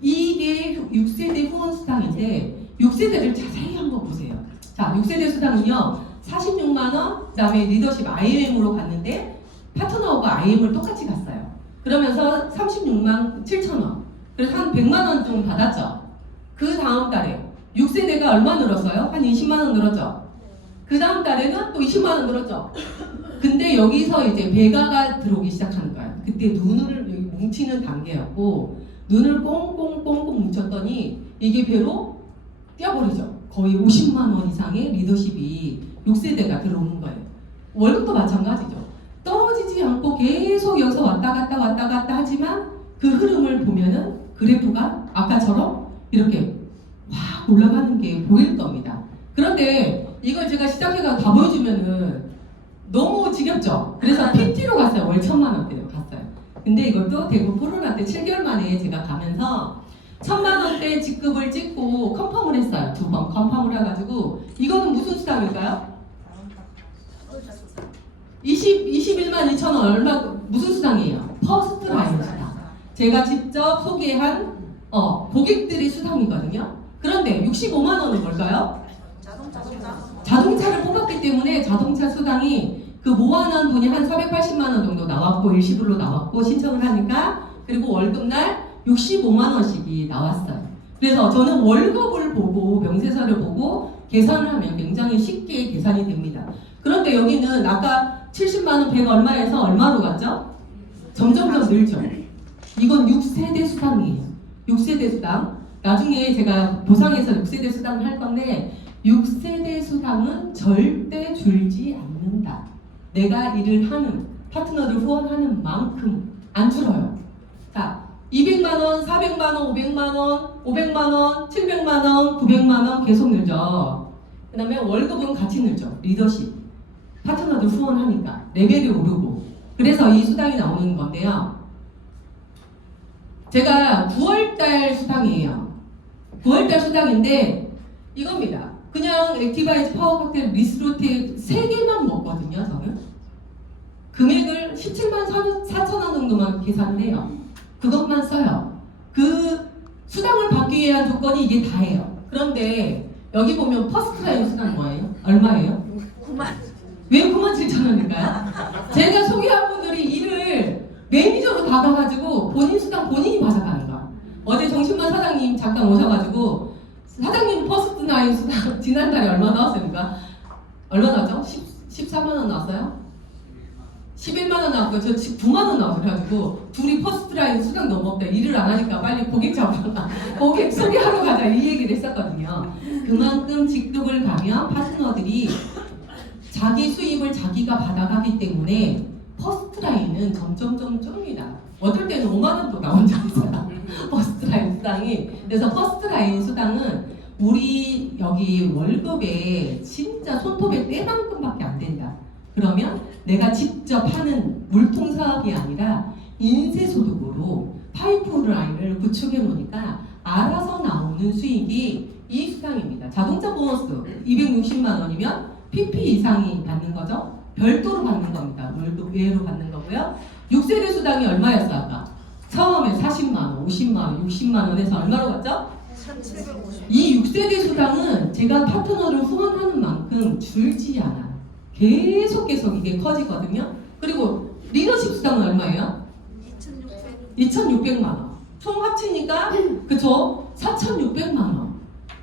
이게 6세대 후원 수당인데 6세대를 자세히 한번 보세요. 자, 6세대 수당은요. 46만원, 그 다음에 리더십 IMM으로 갔는데 파트너가 IM을 똑같이 갔어요. 그러면서 36만 7천원. 그래서 한 100만원 좀 받았죠. 그 다음 달에 6세대가 얼마 늘었어요? 한 20만원 늘었죠. 그 다음 달에는 또 20만원 늘었죠. 근데 여기서 이제 배가가 들어오기 시작하는 거예요. 그때 눈을 여기 뭉치는 단계였고 눈을 꽁꽁꽁꽁 뭉쳤더니 이게 배로 뛰어버리죠. 거의 50만원 이상의 리더십이 6세대가 들어오는 거예요. 월급도 마찬가지죠. 떨어지지 않고 계속 여기서 왔다 갔다 하지만 그 흐름을 보면은 그래프가 아까처럼 이렇게 확 올라가는 게 보일 겁니다. 그런데 이걸 제가 시작해가 다 보여주면은 너무 지겹죠? 그래서 PT로 갔어요. 월 1,000만 원대로 갔어요. 근데 이것도 대구 코로나 때 7개월 만에 제가 가면서 1,000만 원대 직급을 찍고 컨펌을 했어요. 2번 컨펌을 해가지고 이거는 무슨 수당일까요? 21만 2천 원 얼마 무슨 수당이에요? 퍼스트 라인 수당. 제가 직접 소개한 고객들의 수당이거든요. 그런데 65만 원은 뭘까요? 자동차를 뽑았기 때문에 자동차 수당이 그 모아놓은 분이 한 480만 원 정도 나왔고 일시불로 나왔고 신청을 하니까 그리고 월급날 65만 원씩이 나왔어요. 그래서 저는 월급을 보고 명세서를 보고 계산을 하면 굉장히 쉽게 계산이 됩니다. 그런데 여기는 아까 70만 원 100 얼마에서 얼마로 갔죠? 점점점 늘죠. 이건 6세대 수당이에요. 6세대 수당. 나중에 제가 보상해서 6세대 수당을 할 건데 6세대 수당은 절대 줄지 않는다. 내가 일을 하는 파트너를 후원하는 만큼 안 줄어요. 자, 200만원, 400만원, 500만원, 500만원, 700만원, 900만원 계속 늘죠. 그 다음에 월급은 같이 늘죠. 리더십. 파트너들 후원하니까 레벨이 오르고. 그래서 이 수당이 나오는 건데요. 제가 9월달 수당이에요. 9월달 수당인데 이겁니다. 그냥 액티바이즈 파워 칵테일 리스로테 3개만 먹거든요. 저는 금액을 17만 4천 원 정도만 계산을 해요. 그것만 써요. 그 수당을 받기 위한 조건이 이게 다예요. 그런데 여기 보면 퍼스트 라인 수당 뭐예요? 얼마예요? 9만. 왜 9만 7천 원일까요? 제가 소개한 분들이 일을 매니저로 다 가가지고 본인 수당 본인이 받아가는 거야. 어제 정신만 사장님 잠깐 오셔가지고 사장님 퍼스트 라인 수당 지난달에 얼마 나왔습니까? 얼마 나왔죠? 14만 원 나왔어요? 11만 원 나왔고 저 9만 원 나왔어. 그래가지고 둘이 퍼스트 라인 수당 너무 없다. 일을 안 하니까 빨리 고객 잡으러 가. 고객 소개하러 가자 이 얘기를 했었거든요. 그만큼 직급을 가면 파트너들이 자기 수입을 자기가 받아가기 때문에 퍼스트 라인은 점점점 줍니다. 어떨 때는 5만 원도 나온 적 있어요. 퍼스트 라인 수당이. 그래서 퍼스트 라인 수당은 우리 여기 월급에 진짜 손톱에 때만큼밖에 안 된다. 그러면 내가 직접 하는 물통 사업이 아니라 인쇄소득으로 파이프라인을 구축해 놓으니까 알아서 나오는 수익이 이 수당입니다. 자동차 보너스 260만 원이면 PP 이상이 받는 거죠. 별도로 받는 겁니다. 월급 외로 받는 거고요. 6세대 수당이 얼마였어 아까? 처음에 40만 원, 50만 원, 60만 원에서 얼마로 갔죠? 1750. 이 6세대 수당은 제가 파트너를 후원하는 만큼 줄지 않아요. 계속 이게 커지거든요. 그리고 리더십 수당은 얼마예요? 2,600만 원. 총 합치니까 그쵸? 4,600만 원.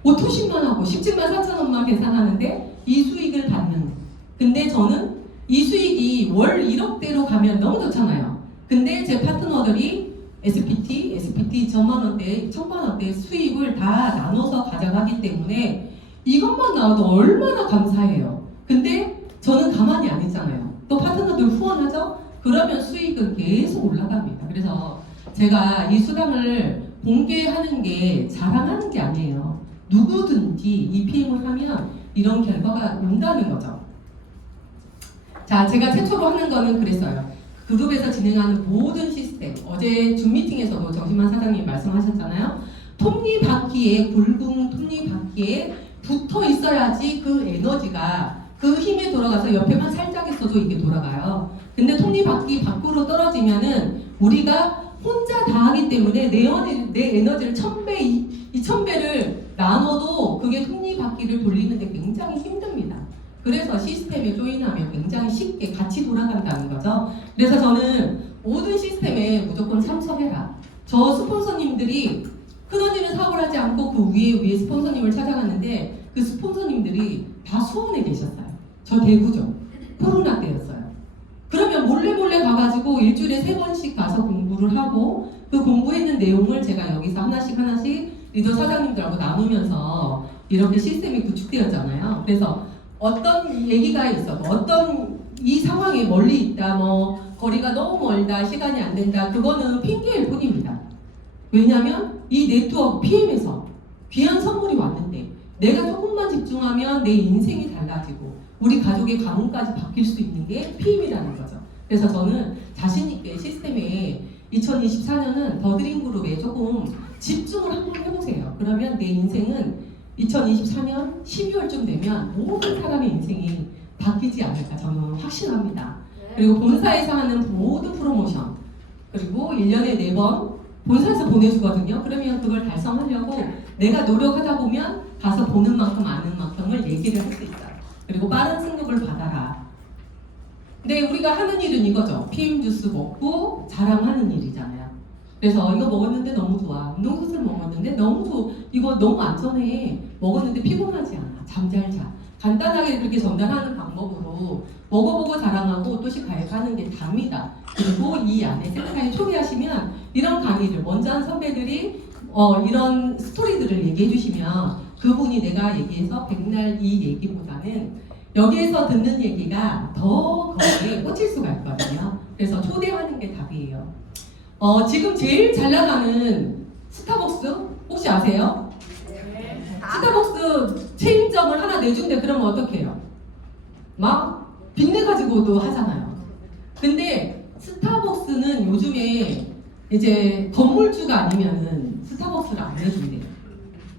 오토십만하고 17만 4천 원만 계산하는데 이 수익을 받는. 근데 저는 이 수익이 월 1억대로 가면 너무 좋잖아요. 근데 제 파트너들이 SPT 2천만 원대, 1,000만 원대 수익을 다 나눠서 가져가기 때문에 이것만 나와도 얼마나 감사해요. 근데 저는 가만히 안 있잖아요. 또 파트너들 후원하죠? 그러면 수익은 계속 올라갑니다. 그래서 제가 이 수당을 공개하는 게 자랑하는 게 아니에요. 누구든지 EPM을 하면 이런 결과가 온다는 거죠. 자, 제가 최초로 하는 거는 그랬어요. 그룹에서 진행하는 모든 시스템. 어제 줌 미팅에서도 정신만 사장님 말씀하셨잖아요. 톱니바퀴에 굵은 톱니바퀴에 붙어 있어야지 그 에너지가 그 힘에 돌아가서 옆에만 살짝 있어도 이게 돌아가요. 근데 톱니바퀴 밖으로 떨어지면은 우리가 혼자 다 하기 때문에 내 에너지를 1000배, 2000배를 나눠도 그게 톱니바퀴를 돌리는데 굉장히 힘듭니다. 그래서 시스템에 조인하면 굉장히 쉽게 같이 돌아간다는 거죠. 그래서 저는 모든 시스템에 무조건 참석해라. 저 스폰서님들이 큰언니는 사업을 하지 않고 그 위에 스폰서님을 찾아갔는데 그 스폰서님들이 다 수원에 계셨어요. 저 대구죠. 코로나 때였어요. 그러면 몰래 가가지고 일주일에 3번씩 가서 공부를 하고 그 공부했는 내용을 제가 여기서 하나씩 리더 사장님들하고 나누면서 이렇게 시스템이 구축되었잖아요. 그래서 어떤 얘기가 있어도 어떤 이 상황에 멀리 있다, 뭐 거리가 너무 멀다, 시간이 안 된다, 그거는 핑계일 뿐입니다. 왜냐하면 이 네트워크 PM에서 귀한 선물이 왔는데 내가 조금만 집중하면 내 인생이 달라지고 우리 가족의 가문까지 바뀔 수 있는 게 PM이라는 거죠. 그래서 저는 자신 있게 시스템에 2024년은 더드림 그룹에 조금 집중을 한번 해보세요. 그러면 내 인생은 2024년 12월쯤 되면 모든 사람의 인생이 바뀌지 않을까 저는 확신합니다. 그리고 본사에서 하는 모든 프로모션, 그리고 1년에 4번 본사에서 보내주거든요. 그러면 그걸 달성하려고 내가 노력하다 보면 가서 보는 만큼 아는 만큼을 얘기를 할 수 있다. 그리고 빠른 승급을 받아라. 근데 우리가 하는 일은 이거죠. PM 주스 먹고 자랑하는 일이잖아요. 그래서 이거 먹었는데 너무 좋아. 운동수술 먹었는데 너무 좋아. 이거 너무 안전해. 먹었는데 피곤하지 않아. 잠 잘 자. 간단하게 그렇게 전달하는 방법으로 먹어보고 자랑하고 또씩 가입하는 게 답니다. 그리고 이 안에 세미나에 초대하시면 이런 강의를 먼저 한 선배들이 이런 스토리들을 얘기해 주시면 그분이 내가 얘기해서 백날 이 얘기보다는 여기에서 듣는 얘기가 더 거기에 꽂힐 수가 있거든요. 그래서 초대하는 게 답이에요. 지금 제일 잘 나가는 스타벅스 혹시 아세요? 스타벅스 체인점을 하나 내준대. 그러면 어떻게 해요? 막 빚내가지고도 하잖아요. 근데 스타벅스는 요즘에 이제 건물주가 아니면은 스타벅스를 안 내준대요.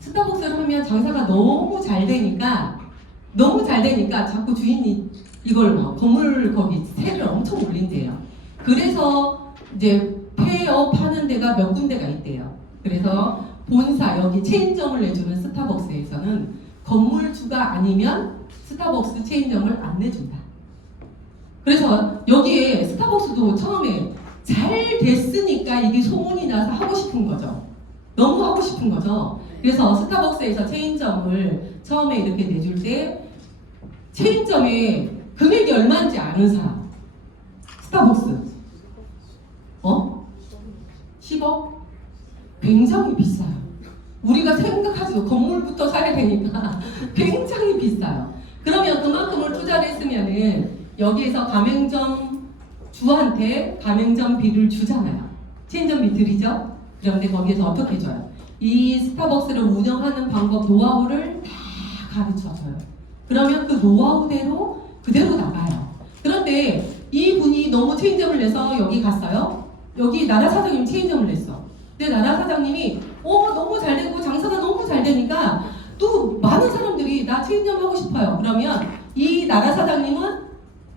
스타벅스를 하면 장사가 너무 잘 되니까 자꾸 주인이 이걸 막 건물 거기 세를 엄청 올린대요. 그래서 이제 폐업 하는 데가 몇 군데가 있대요. 그래서 본사 여기 체인점을 내주는 스타벅스에서는 건물주가 아니면 스타벅스 체인점을 안 내준다. 그래서 여기에 스타벅스도 처음에 잘 됐으니까 이게 소문이 나서 하고 싶은 거죠. 너무 하고 싶은 거죠. 그래서 스타벅스에서 체인점을 처음에 이렇게 내줄 때 체인점에 금액이 얼마인지 아는 사람? 스타벅스 10억? 굉장히 비싸요. 우리가 생각하지도 건물부터 사야 되니까 굉장히 비싸요. 그러면 그만큼을 투자를 했으면은 여기에서 가맹점 주한테 가맹점비를 주잖아요. 체인점비 드리죠? 그런데 거기에서 어떻게 줘요? 이 스타벅스를 운영하는 방법, 노하우를 다 가르쳐줘요. 그러면 그 노하우대로 그대로 나가요. 그런데 이분이 너무 체인점을 내서 여기 갔어요. 여기 나라 사장님 체인점을 냈어. 근데 나라 사장님이 너무 잘 되고 장사가 너무 잘 되니까 또 많은 사람들이 나 체인점 하고 싶어요. 그러면 이 나라 사장님은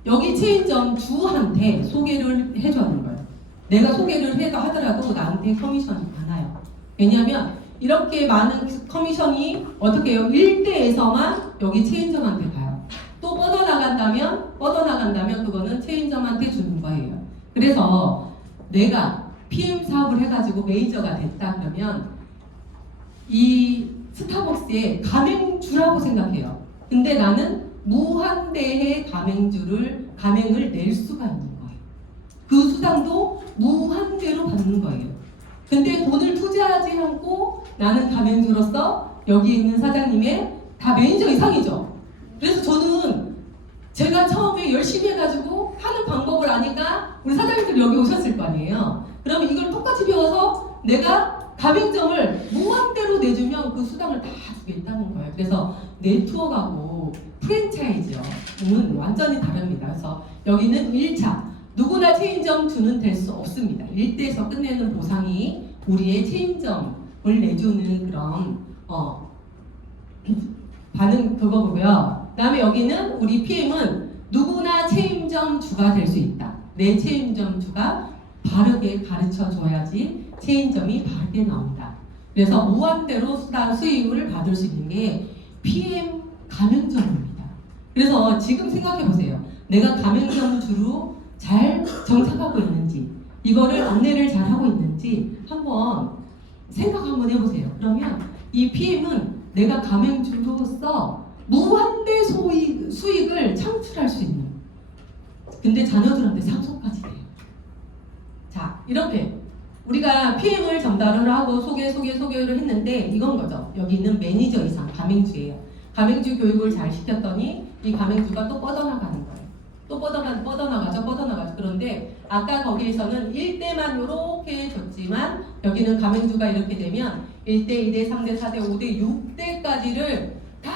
여기 체인점 주한테 소개를 해주는 거예요. 내가 소개를 하더라도 나한테 커미션이 많아요. 왜냐하면 이렇게 많은 커미션이 어떻게 해요? 1대에서만 여기 체인점한테 가요. 또 뻗어나간다면 그거는 체인점한테 주는 거예요. 그래서 내가 PM 사업을 해가지고 메이저가 됐다 그러면 이 스타벅스의 가맹주라고 생각해요. 근데 나는 무한대의 가맹을 낼 수가 있는 거예요. 그 수당도 무한대로 받는 거예요. 근데 돈을 투자하지 않고 나는 가맹주로서 여기 있는 사장님의 다 매니저 이상이죠. 그래서 저는 제가 처음에 열심히 해가지고 하는 방법을 아니까 우리 사장님들이 여기 오셨을 거 아니에요. 그러면 이걸 똑같이 배워서 내가 가맹점을 무한대로 내주면 그 수당을 다 주겠다는 거예요. 그래서 네트워크하고 프랜차이즈는 완전히 다릅니다. 그래서 여기는 1차 누구나 체인점 주는 될 수 없습니다. 1대에서 끝내는 보상이 우리의 체인점을 내주는 그런 반응 그거고요. 그 다음에 여기는 우리 PM은 누구나 체인점 주가 될 수 있다. 내 체인점 주가 바르게 가르쳐 줘야지 체인점이 바르게 나온다. 그래서 무한대로 수익을 받을 수 있는 게 PM 가맹점입니다. 그래서 지금 생각해 보세요. 내가 가맹점 주로 잘 정착하고 있는지, 이거를 안내를 잘 하고 있는지 한번 생각 한번 해보세요. 그러면 이 PM은 내가 가맹주로서 무한대 수익을 창출할 수 있는. 근데 자녀들한테 상속까지 돼요. 자, 이렇게 우리가 PM을 전달을 하고 소개를 했는데 이건 거죠. 여기 있는 매니저 이상 가맹주예요. 가맹주 교육을 잘 시켰더니 이 가맹주가 또 뻗어나가는 거예요. 또 뻗어나가죠. 그런데 아까 거기에서는 1대만 이렇게 줬지만 여기는 가맹주가 이렇게 되면 1대, 2대, 3대, 4대, 5대, 6대까지를 다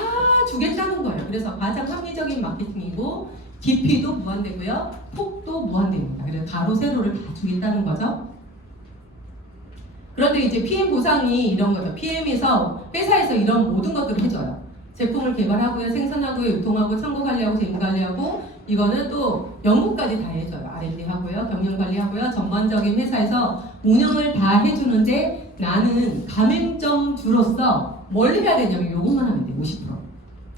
주겠다는 거예요. 그래서 가장 합리적인 마케팅이고 깊이도 무한대고요. 폭도 무한대입니다. 그래서 가로, 세로를 다 주겠다는 거죠. 그런데 이제 PM 보상이 이런 거죠. PM에서 회사에서 이런 모든 것들을 해줘요. 제품을 개발하고요, 생산하고요, 유통하고, 상고 관리하고, 재무 관리하고, 이거는 또 연구까지 다 해줘요. R&D 하고요, 경영 관리하고요, 전반적인 회사에서 운영을 다 해주는데 나는 가맹점주로서 뭘 해야 되냐면 요것만 하면 돼. 50%.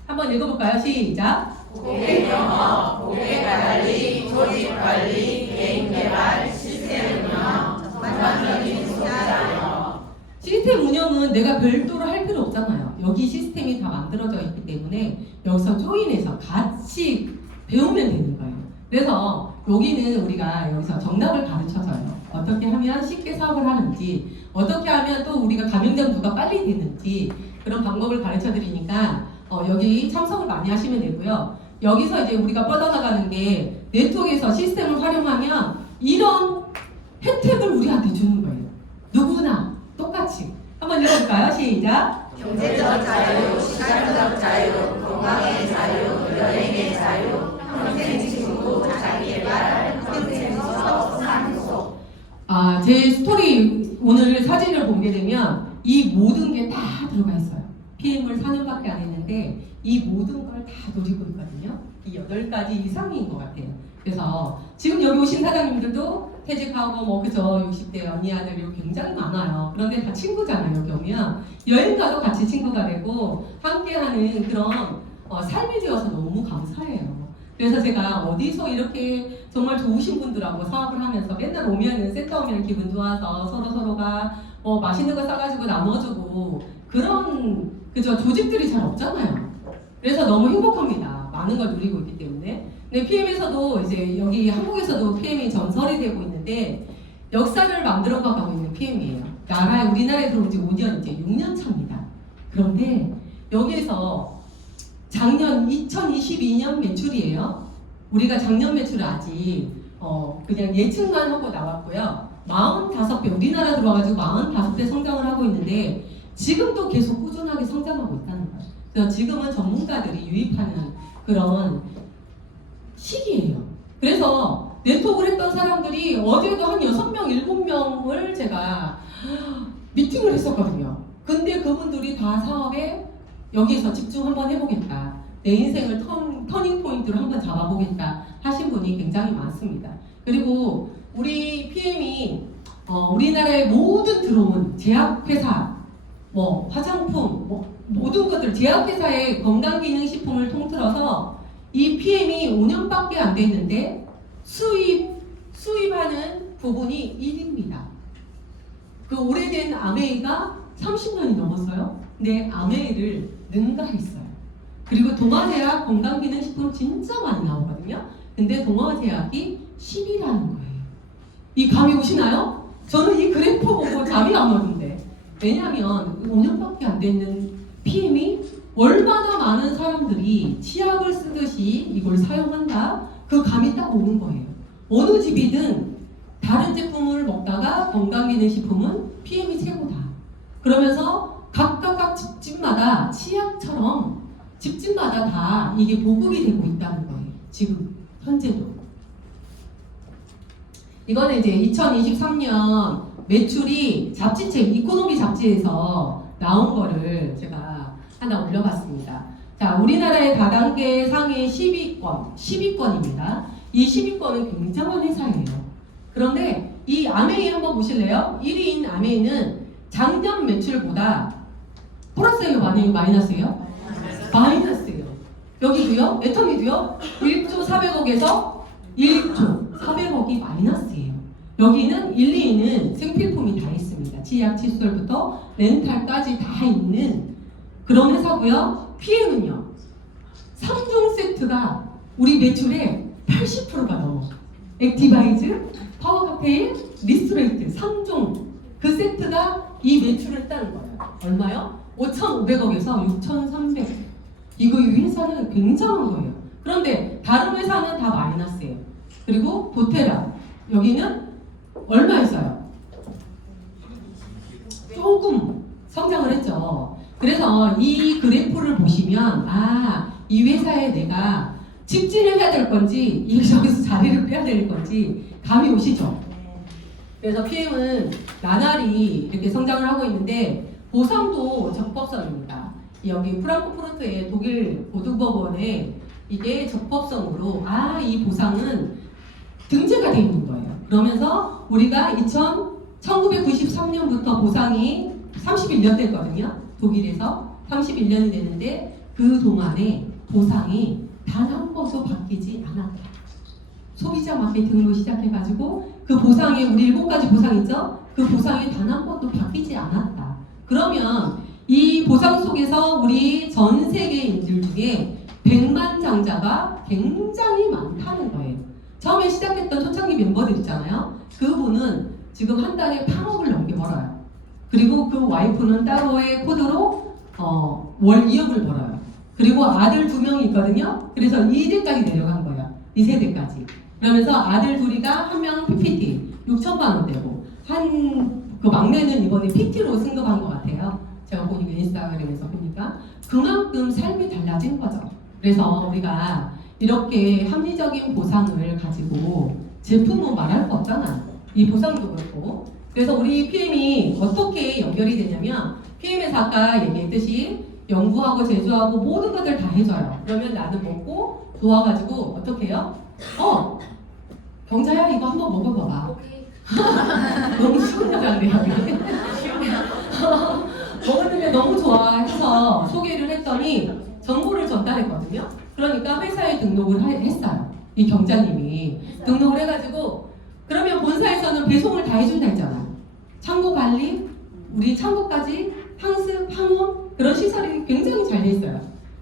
한번 읽어볼까요? 시작. 고객 영업, 고객 관리, 조직 관리, 개인 개발, 시스템 운영, 전반적인 소자 영업. 시스템 운영은 내가 별도로 할 필요 없잖아요. 여기 시스템이 다 만들어져 있기 때문에 여기서 조인해서 같이 배우면 되는 거예요. 그래서 여기는 우리가 여기서 정답을 가르쳐줘요. 어떻게 하면 쉽게 사업을 하는지, 어떻게 하면 또 우리가 가맹점주가 빨리 되는지 그런 방법을 가르쳐 드리니까 여기 참석을 많이 하시면 되고요. 여기서 이제 우리가 뻗어나가는 게 네트워크에서 시스템을 활용하면 이런 혜택을 우리한테 주는 거예요. 누구나 똑같이. 한번 읽어볼까요? 시작. 경제적 자유, 시간적 자유, 건강의 자유, 여행의 자유, 평생 친구, 자기개발, 평생 수업, 상속. 제 스토리 오늘 사진을 보게 되면 이 모든 게 다 들어가 있어요. PM을 4년밖에 안 했는데 이 모든 걸 다 노리고 있거든요. 이 8가지 이상인 것 같아요. 그래서 지금 여기 오신 사장님들도 퇴직하고 그죠, 60대 언니 아들이 굉장히 많아요. 그런데 다 친구잖아요. 여기 오면 여행 가도 같이 친구가 되고 함께하는 그런 삶이 되어서 너무 감사해요. 그래서 제가 어디서 이렇게 정말 좋으신 분들하고 사업을 하면서 맨날 오면은 센터 오면 기분 좋아서 서로가 맛있는 거 싸가지고 나눠주고 그런 그죠, 조직들이 잘 없잖아요. 그래서 너무 행복합니다. 많은 걸 누리고 있기 때문에. 근데 PM에서도 이제 여기 한국에서도 PM이 전설이 되고 있는데 역사를 만들어가고 있는 PM이에요. 우리나라에 들어온 지 5년, 이제 6년 차입니다. 그런데 여기에서 작년 2022년 매출이에요. 우리가 작년 매출을 아직 그냥 예측만 하고 나왔고요. 45배, 우리나라 들어와가지고 45배 성장을 하고 있는데 지금도 계속 꾸준하게 성장하고 있다는 거예요. 그래서 지금은 전문가들이 유입하는 그런 시기예요. 그래서 네트워크를 했던 사람들이 어제도 한 6명, 7명을 제가 미팅을 했었거든요. 근데 그분들이 다 사업에 여기서 집중 한번 해보겠다. 내 인생을 터닝 포인트로 한번 잡아보겠다 하신 분이 굉장히 많습니다. 그리고 우리 PM이 우리나라의 모든 들어온 제약회사, 화장품, 모든 것들 제약회사의 건강기능식품을 통틀어서 이 PM이 5년밖에 안 됐는데 수입하는 부분이 1입니다. 그 오래된 아메이가 30년이 넘었어요. 근데 아메이를 능가했어요. 그리고 동아제약 건강기능식품 진짜 많이 나오거든요. 근데 동아제약이 10이라는 거예요. 이 감이 오시나요? 저는 이 그래프 보고 잠이 안 오는데, 왜냐면 5년밖에 안 되는 PM이 얼마나 많은 사람들이 치약을 쓰듯이 이걸 사용한다? 그 감이 딱 오는 거예요. 어느 집이든 다른 제품을 먹다가 건강기능식품은 PM이 최고다. 그러면서 각각 집집마다 치약처럼 집집마다 다 이게 보급이 되고 있다는 거예요. 지금 현재도. 이거는 이제 2023년 매출이 잡지책 이코노미 잡지에서 나온 거를 제가 하나 올려봤습니다. 자, 우리나라의 다단계 상위 10위권입니다. 이 10위권은 굉장한 회사예요. 그런데 이 아메이 한번 보실래요? 1위인 아메이는 작년 매출보다 플러스예요, 마이너스예요? 마이너스예요. 여기도요, 애터미도요, 1조 400억에서 1조 400억이 마이너스예요. 여기는 1, 2위는 생필품이 다 있습니다. 치약, 칫솔부터 렌탈까지 다 있는 그런 회사고요. PM은요, 3종 세트가 우리 매출의 80%가 넘어. 액티바이즈, 파워카페인, 리스트레이트 3종 그 세트가 이 매출을 했다는 거예요. 얼마요? 5,500억에서 6,300억. 이거 이 회사는 굉장한 거예요. 그런데 다른 회사는 다 마이너스예요. 그리고 도테라 여기는 얼마 있어요? 조금 성장을 했죠. 그래서 이 그래프를 보시면 이 회사에 내가 직진을 해야 될 건지 여기서 자리를 빼야 될 건지 감이 오시죠? 그래서 PM은 나날이 이렇게 성장을 하고 있는데 보상도 적법성입니다. 여기 프랑크푸르트의 독일 고등법원에 이게 적법성으로 이 보상은 등재가 되어 있는 거예요. 그러면서 우리가 1993년부터 보상이 31년 됐거든요. 독일에서 31년이 됐는데 그 동안에 보상이 단 한 번도 바뀌지 않았다. 소비자 마케팅으로 시작해가지고 그 보상에 우리 7가지 보상 있죠? 그 보상이 단 한 번도 바뀌지 않았다. 그러면 이 보상 속에서 우리 전 세계인들 중에 백만장자가 굉장히 많다는 거예요. 처음에 시작했던 초창기 멤버들 있잖아요. 그분은 지금 한 달에 8억을 넘게 벌어요. 그리고 그 와이프는 따로의 코드로 월 2억을 벌어요. 그리고 아들 2명이 있거든요. 그래서 2대까지 내려간 거예요. 2세대까지. 그러면서 아들 둘이가 한 명은 PPT 6천만 원대고 그 막내는 이번에 PT로 승급한 것 같아요. 제가 보니까 인스타그램에서 보니까 그만큼 삶이 달라진 거죠. 그래서 우리가 이렇게 합리적인 보상을 가지고 제품은 말할 거 없잖아. 이 보상도 그렇고. 그래서 우리 PM이 어떻게 연결이 되냐면 PM에서 아까 얘기했듯이 연구하고 제조하고 모든 것들 다 해줘요. 그러면 나는 먹고 좋아가지고 어떻게 해요? 경자야 이거 한번 먹어봐봐. 너무 쉬운 여자인데요. 먹었는데 너무 좋아해서 소개를 했더니 정보를 전달했거든요. 그러니까 회사에 등록을 했어요. 이 경자님이 등록을 해가지고 그러면 본사에서는 배송을 다 해준다 했잖아요. 창고 관리, 우리 창고까지 항습, 항원 그런 시설이 굉장히 잘 돼 있어요.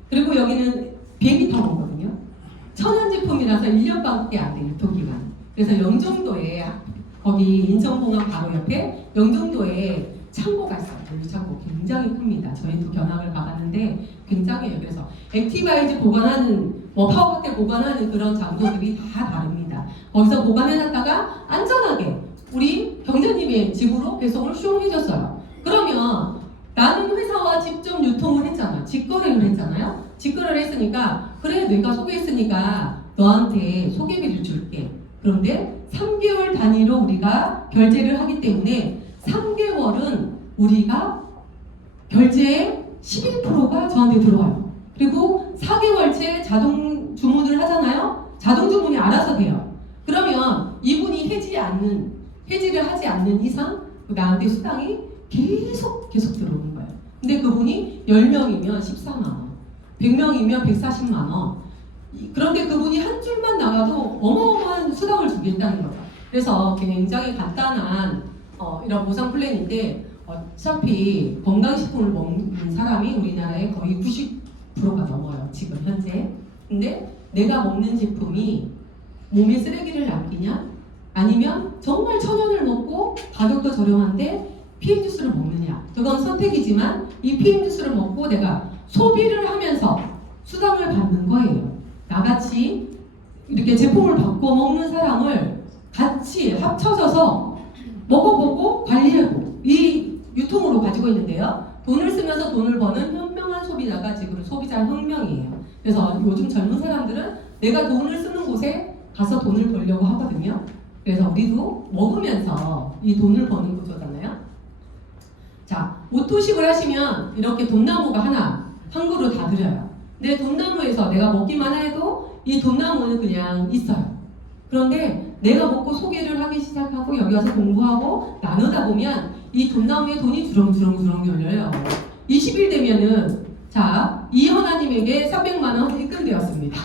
그리고 여기는 비행기 타고 오거든요. 천연제품이라서 1년밖에 안 돼요, 유통기간. 그래서 영종도에 거기 인천공항 바로 옆에 영종도에 창고가 있어요. 물류창고 굉장히 큽니다. 저희도 견학을 가봤는데 굉장해요. 그래서 액티바이즈 보관하는 파워박대 보관하는 그런 장소들이 다 다릅니다. 거기서 보관해놨다가 안전하게 우리 경자님의 집으로 배송을 슝 해줬어요. 그러면 나는 회사와 직접 유통을 했잖아. 직거래를 했잖아요. 직거래를 했으니까 그래 내가 소개했으니까 너한테 소개비를 줄게. 그런데 3개월 단위로 우리가 결제를 하기 때문에 3개월은 우리가 결제의 11%가 저한테 들어와요. 그리고 4개월째 자동 주문을 하잖아요. 자동 주문이 알아서 돼요. 그러면 이분이 해지를 하지 않는 이상 나한테 수당이 계속 들어오는 거예요. 근데 그분이 10명이면 14만 원, 100명이면 140만 원. 그런데 그분이 한 줄만 나가도 어마어마한 수당을 주겠다는 거예요. 그래서 굉장히 간단한 이런 보상 플랜인데 어차피 건강식품을 먹는 사람이 우리나라에 거의 90%가 넘어요. 지금 현재. 근데 내가 먹는 제품이 몸에 쓰레기를 남기냐? 아니면 정말 천연을 먹고 가격도 저렴한데 PM 주스를 먹느냐? 그건 선택이지만 이 PM 주스를 먹고 내가 소비를 하면서 수당을 받는 거예요. 나같이 이렇게 제품을 바꿔 먹는 사람을 같이 합쳐져서 먹어보고 관리하고 이 유통으로 가지고 있는데요. 돈을 쓰면서 돈을 버는 현명한 소비자가 지금 소비자 혁명이에요. 그래서 요즘 젊은 사람들은 내가 돈을 쓰는 곳에 가서 돈을 벌려고 하거든요. 그래서 우리도 먹으면서 이 돈을 버는 구조잖아요. 자, 오토식을 하시면 이렇게 돈나무가 한 그루 다 드려요. 근데 돈나무에서 내가 먹기만 해도 이 돈나무는 그냥 있어요. 그런데 내가 먹고 소개를 하기 시작하고 여기 와서 공부하고 나누다 보면 이 돈나무에 돈이 주렁주렁 열려요. 20일 되면은 자, 이현아님에게 300만 원 입금되었습니다.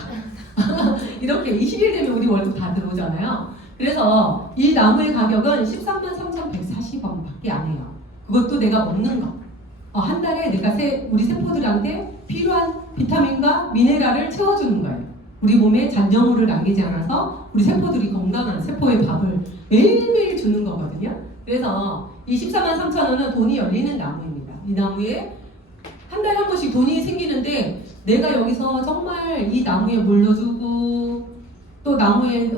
이렇게 20일 되면 우리 월급 다 들어오잖아요. 그래서 이 나무의 가격은 13만 3,140원 밖에 안 해요. 그것도 내가 먹는 거. 한 달에 내가 우리 세포들한테 필요한 비타민과 미네랄을 채워주는 거예요. 우리 몸에 잔여물을 남기지 않아서 우리 세포들이 건강한 세포의 밥을 매일매일 주는 거거든요. 그래서 이 14만 3천 원은 돈이 열리는 나무입니다. 이 나무에 한 달에 한 번씩 돈이 생기는데 내가 여기서 정말 이 나무에 물려주고 또 나무에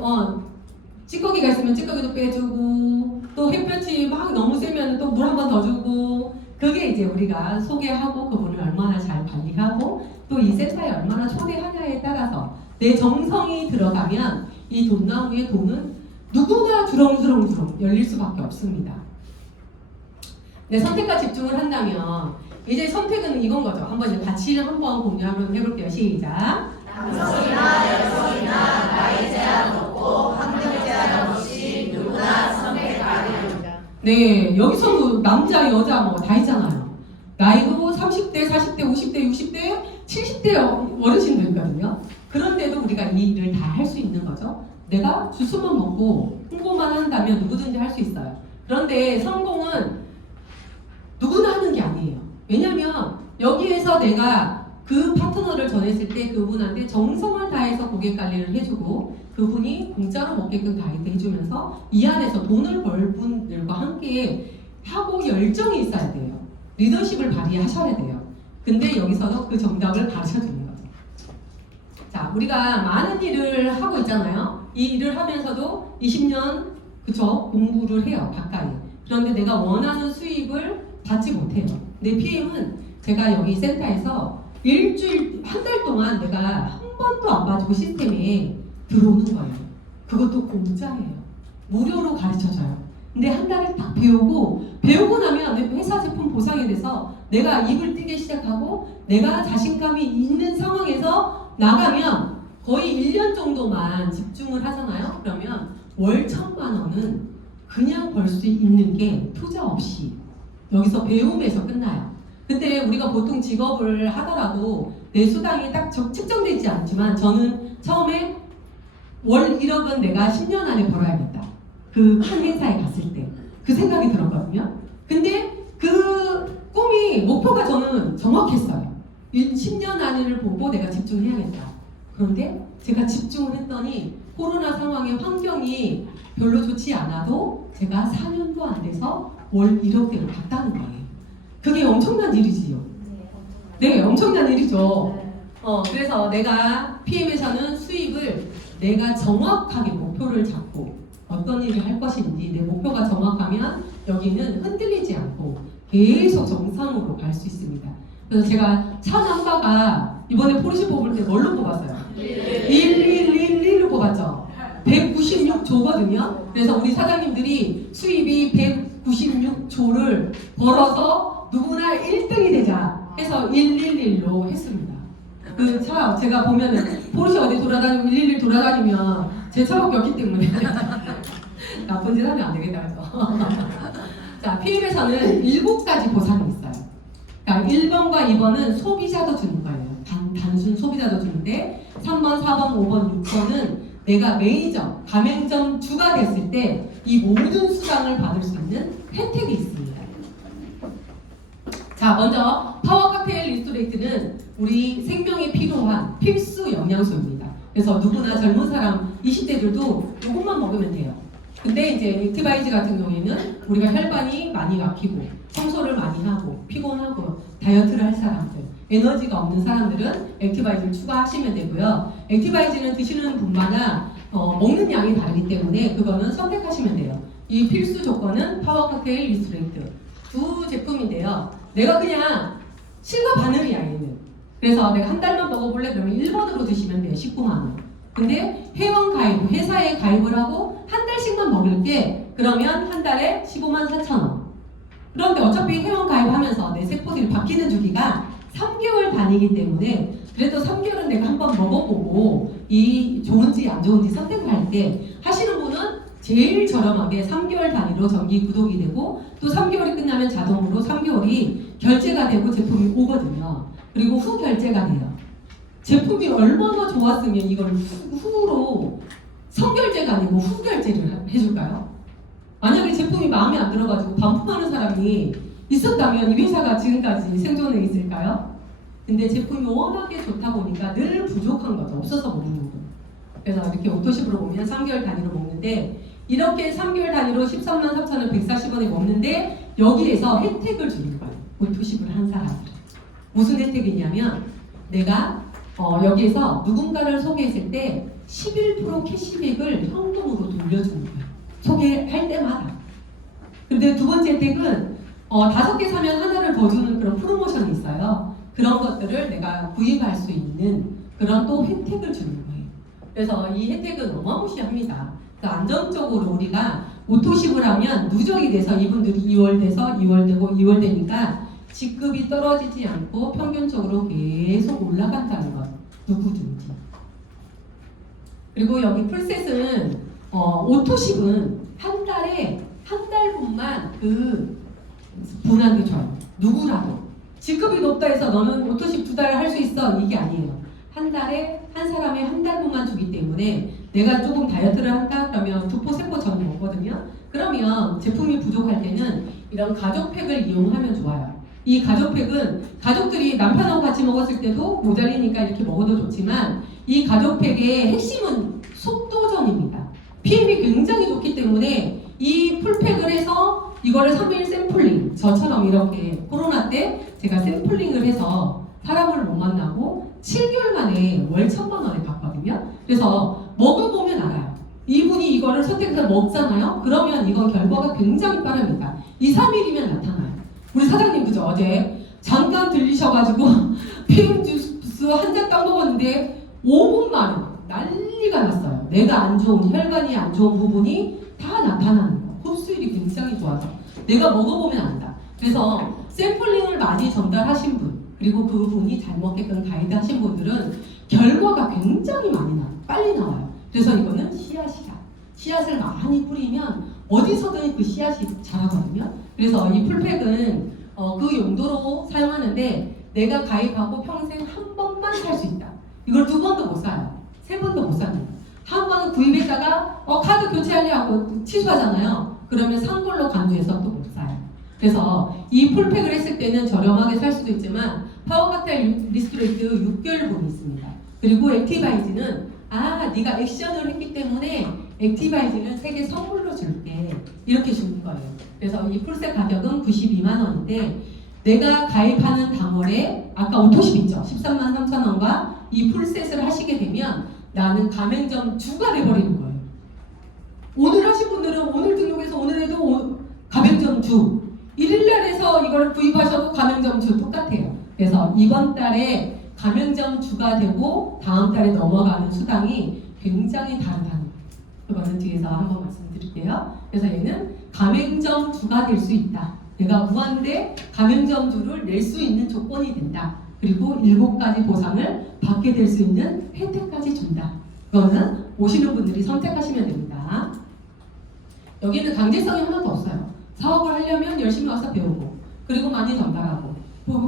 찌꺼기가 있으면 찌꺼기도 빼주고 또 햇볕이 막 너무 세면 또 물 한 번 더 주고 그게 이제 우리가 소개하고 그분을 얼마나 잘 관리하고 또 이 센터에 얼마나 초대하냐에 따라서 내 정성이 들어가면 이 돈나무의 돈은 누구나 주렁주렁 열릴 수밖에 없습니다. 내 선택과 집중을 한다면 이제 선택은 이건 거죠. 한번 이제 같이 한번 공유 한번 해볼게요. 시작. 남성이나 여성이나 나이 제한 없고 환경 제한 없이 누구나 선택하는. 네, 여기서도 남자, 여자 뭐 다 있잖아요. 나이도 30대, 40대, 50대, 60대, 70대 어르신도 있거든요. 그런데도 우리가 이 일을 다 할 수 있는 거죠. 내가 주스만 먹고 홍보만 한다면 누구든지 할 수 있어요. 그런데 성공은 누구나 하는 게 아니에요. 왜냐면 여기에서 내가 그 파트너를 전했을 때 그분한테 정성을 다해서 고객 관리를 해주고 그분이 공짜로 먹게끔 가이드 해주면서 이 안에서 돈을 벌 분들과 함께 하고 열정이 있어야 돼요. 리더십을 발휘하셔야 돼요. 근데 여기서도 그 정답을 가르쳐주는 거죠. 자, 우리가 많은 일을 하고 있잖아요. 이 일을 하면서도 20년 그쵸? 공부를 해요. 가까이. 그런데 내가 원하는 수익을 받지 못해요. 내 PM은 제가 여기 센터에서 일주일, 한 달 동안 내가 한 번도 안 봐주고 시스템에 들어오는 거예요. 그것도 공짜예요. 무료로 가르쳐줘요. 근데 한 달을 딱 배우고 나면 내 회사 제품 보상이 돼서 내가 입을 띄기 시작하고 내가 자신감이 있는 상황에서 나가면 거의 1년 정도만 집중을 하잖아요. 그러면 월 1,000만 원은 그냥 벌 수 있는 게 투자 없이 여기서 배움에서 끝나요. 근데 우리가 보통 직업을 하더라도 내 수당이 딱 측정되지 않지만 저는 처음에 월 1억은 내가 10년 안에 벌어야겠다. 그 큰 회사에 갔을 때 그 생각이 들었거든요. 근데 그 꿈이 목표가 저는 정확했어요. 10년 안을 보고 내가 집중해야겠다. 그런데 제가 집중을 했더니 코로나 상황의 환경이 별로 좋지 않아도 제가 4년도 안 돼서 월 1억대로 갔다는 거예요. 그게 엄청난 일이지요. 네, 엄청난 일이죠. 그래서 내가 PM에서는 수익을 내가 정확하게 목표를 잡고 어떤 일을 할 것인지 내 목표가 정확하면 여기는 흔들리지 않고 계속 정상으로 갈 수 있습니다. 그래서 제가 차 넘바가 이번에 포르쉐 뽑을 때 뭘로 뽑았어요? 1111로 뽑았죠. 196조거든요. 그래서 우리 사장님들이 수입이 196조를 벌어서 누구나 1등이 되자 해서 111로 했습니다. 그 차 제가 보면은 포르쉐 어디 돌아다니고 111 돌아다니면 제 차밖에 없기 때문에 나쁜 짓 하면 안 되겠다 그래서 자, PM에서는 7가지 보상이 있어요. 그러니까 1번과 2번은 소비자도 주는 거예요. 단순 소비자도 주는데 3번, 4번, 5번, 6번은 내가 메이저, 가맹점 주가 됐을 때 이 모든 수당을 받을 수 있는 혜택이 있습니다. 자, 먼저 파워 칵테일 리스토레이트는 우리 생명에 필요한 필수 영양소입니다. 그래서 누구나 젊은 사람 20대들도 이것만 먹으면 돼요. 근데 이제 액티바이즈 같은 경우에는 우리가 혈관이 많이 막히고 청소를 많이 하고 피곤하고 다이어트를 할 사람들, 에너지가 없는 사람들은 액티바이즈를 추가하시면 되고요. 액티바이즈는 드시는 분마다 먹는 양이 다르기 때문에 그거는 선택하시면 돼요. 이 필수 조건은 파워 칵테일 리스토레이트 두 제품인데요. 내가 그냥 실과 바늘이야 얘는. 그래서 내가 한 달만 먹어볼래? 그러면 1번으로 드시면 돼요. 19만 원. 근데 회원 가입, 회사에 가입을 하고 한 달씩만 먹을게. 그러면 한 달에 15만 4천 원. 그런데 어차피 회원 가입하면서 내 세포들이 바뀌는 주기가 3개월 단위이기 때문에 그래도 3개월은 내가 한번 먹어보고 이 좋은지 안 좋은지 선택을 할 때 하시는 분은 제일 저렴하게 3개월 단위로 정기 구독이 되고 또 3개월이 끝나면 자동으로 3개월이 결제가 되고 제품이 오거든요. 그리고 후 결제가 돼요. 제품이 얼마나 좋았으면 이걸 후로 선결제가 아니고 후 결제를 해줄까요? 만약에 제품이 마음에 안 들어가지고 반품하는 사람이 있었다면 이 회사가 지금까지 생존해 있을까요? 근데 제품이 워낙에 좋다 보니까 늘 부족한 거죠. 없어서 못 먹는 거. 그래서 이렇게 오토십으로 보면 3개월 단위로 먹는데 이렇게 3개월 단위로 13만 4천원 140원에 먹는데 여기에서 혜택을 주는 거예요. 오토십을 한 사람들. 무슨 혜택이냐면 내가 여기에서 누군가를 소개했을 때 11% 캐시백을 현금으로 돌려주는 거예요. 소개할 때마다. 근데 두 번째 혜택은 5개 사면 하나를 더 주는 그런 프로모션이 있어요. 그런 것들을 내가 구입할 수 있는 그런 또 혜택을 주는 거예요. 그래서 이 혜택은 어마무시합니다. 그러니까 안정적으로 우리가 오토십을 하면 누적이 돼서 이분들이 2월 돼서 2월 되고 2월 되니까 직급이 떨어지지 않고 평균적으로 계속 올라간다는 것. 누구든지. 그리고 여기 풀셋은 오토십은 한 달에 한 달분만 그 분한테 줘요. 누구라도. 직급이 높다 해서 너는 오토십 2달 할 수 있어. 이게 아니에요. 한 달에 한 사람의 한 달분만 주기 때문에 내가 조금 다이어트를 한다 그러면 2포, 3포 저는 먹거든요. 그러면 제품이 부족할 때는 이런 가족팩을 이용하면 좋아요. 이 가족팩은 가족들이 남편하고 같이 먹었을 때도 모자리니까 이렇게 먹어도 좋지만 이 가족팩의 핵심은 속도전입니다. PM이 굉장히 좋기 때문에 이 풀팩을 해서 이거를 3일 샘플링, 저처럼 이렇게 코로나 때 제가 샘플링을 해서 사람을 못 만나고 7개월 만에 월 1,000만 원에 갔거든요. 그래서 먹어보면 알아요. 이분이 이거를 선택해서 먹잖아요. 그러면 이건 결과가 굉장히 빠릅니다. 2, 3일이면 나타나요. 우리 사장님 그죠? 어제 잠깐 들리셔가지고 PM 주스 한 잔 딱 먹었는데 5분 만에 난리가 났어요. 내가 안 좋은, 혈관이 안 좋은 부분이 다 나타나는 거. 흡수율이 굉장히 좋아서 내가 먹어보면 안다. 그래서 샘플링을 많이 전달하신 분 그리고 그분이 잘 먹게끔 가이드 하신 분들은 결과가 굉장히 많이 나와요. 빨리 나와요. 그래서 이거는 씨앗이다. 씨앗을 많이 뿌리면 어디서든 그 씨앗이 자라거든요. 그래서 이 풀팩은 그 용도로 사용하는데 내가 가입하고 평생 한 번만 살 수 있다. 이걸 2번도 못 사요. 3번도 못 삽니다. 한 번은 구입했다가 카드 교체하려 하고 취소하잖아요. 그러면 산 걸로 간주해서 또 못 사요. 그래서 이 풀팩을 했을 때는 저렴하게 살 수도 있지만 파워카탈 리스토레이트 6개월분이 있습니다. 그리고 액티바이즈는 네가 액션을 했기 때문에 액티바이즈는 3개 선물로 줄게 이렇게 주는 거예요. 그래서 이 풀셋 가격은 92만 원인데 내가 가입하는 당월에 아까 오토십 있죠? 13만 3천 원과 이 풀셋을 하시게 되면 나는 가맹점 주가 돼버리는 거예요. 오늘 하신 분들은 오늘 등록해서 오늘 해도 가맹점 주 1일날 해서 이걸 구입하셔도 가맹점 주 똑같아요. 그래서 이번 달에 가맹점 주가 되고 다음 달에 넘어가는 수당이 굉장히 다르다는 거예요. 그거는 뒤에서 한번 말씀드릴게요. 그래서 얘는 가맹점 주가 될 수 있다. 내가 무한대 가맹점 주를 낼 수 있는 조건이 된다. 그리고 7가지 보상을 받게 될 수 있는 혜택까지 준다. 그거는 오시는 분들이 선택하시면 됩니다. 여기는 강제성이 하나도 없어요. 사업을 하려면 열심히 와서 배우고 그리고 많이 전달하고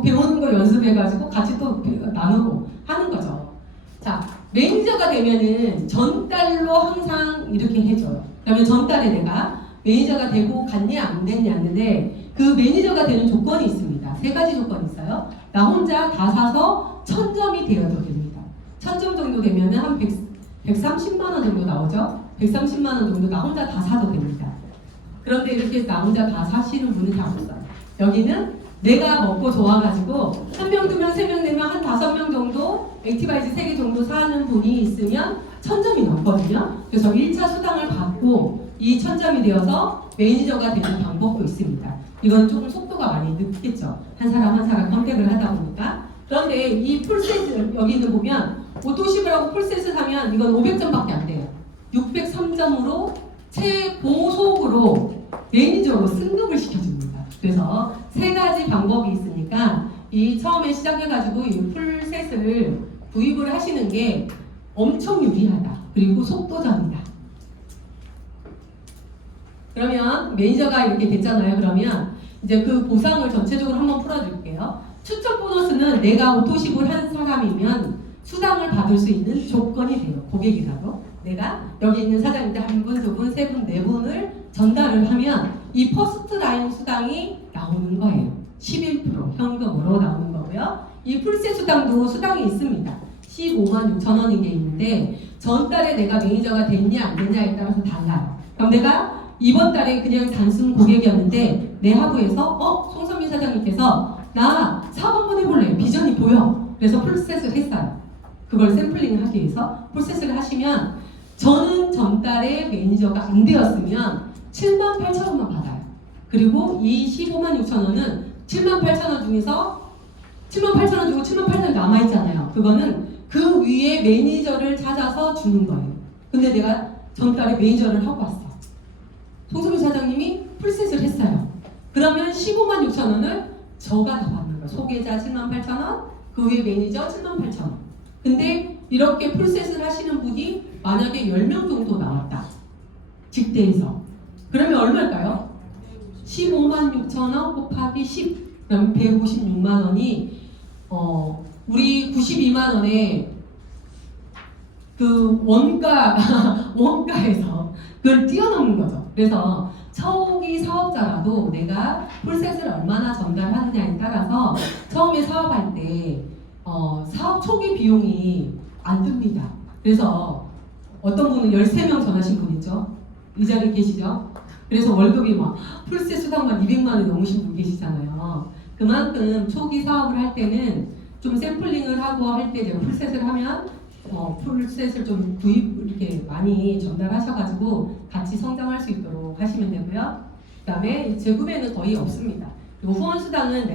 배우는 거 연습해가지고 같이 또 나누고 하는 거죠. 자, 매니저가 되면은 전달로 항상 이렇게 해줘요. 그러면 전달에 내가 매니저가 되고 갔냐 안 됐냐는데 그 매니저가 되는 조건이 있습니다. 3가지 조건이 있어요. 나 혼자 다 사서 1000점이 되어도 됩니다. 1000점 정도 되면은 한 130만 원 정도 나오죠. 130만 원 정도 나 혼자 다 사도 됩니다. 그런데 이렇게 나 혼자 다 사시는 분은 잘 없어요. 여기는 내가 먹고 좋아가지고 1명, 2명, 3명, 4명, 한 5명 정도 액티바이즈 3개 정도 사는 분이 있으면 1000점이 넘거든요. 그래서 1차 수당을 받고 이 1000점이 되어서 매니저가 되는 방법도 있습니다. 이건 조금 속도가 많이 늦겠죠. 한 사람 한 사람 컨택을 하다 보니까. 그런데 이 풀셋을 여기는 보면 오토십을 하고 풀셋을 사면 이건 500점밖에 안 돼요. 603점으로 최고속으로 매니저로 승급을 시켜줍니다. 그래서 3가지 방법이 있으니까 이 처음에 시작해가지고 이 풀셋을 구입을 하시는 게 엄청 유리하다. 그리고 속도전이다. 그러면 매니저가 이렇게 됐잖아요. 그러면 이제 그 보상을 전체적으로 한번 풀어드릴게요. 추천 보너스는 내가 오토십을 한 사람이면 수당을 받을 수 있는 조건이 돼요. 고객이라도. 내가 여기 있는 사장님들 1분, 2분, 3분, 4분을 전달을 하면 이 퍼스트 라인 수당이 나오는 거예요. 11% 현금으로 나오는 거고요. 이 풀셋 수당도 수당이 있습니다. 15만 6천 원인 게 있는데 전달에 내가 매니저가 됐냐 안 됐냐에 따라서 달라요. 그럼 내가 이번 달에 그냥 단순 고객이었는데 내 하부에서 송선민 사장님께서 나 사업 한번 해볼래. 비전이 보여. 그래서 프로세스를 했어요. 그걸 샘플링을 하기 위해서 프로세스를 하시면 저는 전달에 매니저가 안 되었으면 78,000원만 받아요. 그리고 이 156,000원은 78,000원 중에서 78,000원 주고 78,000원 남아있잖아요. 그거는 그 위에 매니저를 찾아서 주는 거예요. 근데 내가 전달에 매니저를 하고 왔어. 송소민 사장님이 풀셋을 했어요. 그러면 156,000원을 저가 다 받는 거예요. 소개자 78,000원, 그 위에 매니저 78,000원. 근데 이렇게 풀셋을 하시는 분이 만약에 10명 정도 나왔다. 직대에서. 그러면 얼마일까요? 156,000원 곱하기 10. 그럼 156만 원이 우리 92만 원에 그 원가에서 그걸 뛰어넘는 거죠. 그래서 초기 사업자라도 내가 풀셋을 얼마나 전달하느냐에 따라서 처음에 사업할 때 사업 초기 비용이 안 듭니다. 그래서 어떤 분은 13명 전하신 분 있죠? 이 자리에 계시죠? 그래서 월급이 막 풀셋 수당만 200만 원이 넘으신 분 계시잖아요. 그만큼 초기 사업을 할 때는 좀 샘플링을 하고 할 때 제가 풀셋을 하면 풀셋을 좀 구입 이렇게 많이 전달하셔가지고 같이 성장할 수 있도록 하시면 되고요. 그다음에 재구매는 거의 없습니다. 그리고 후원 수당은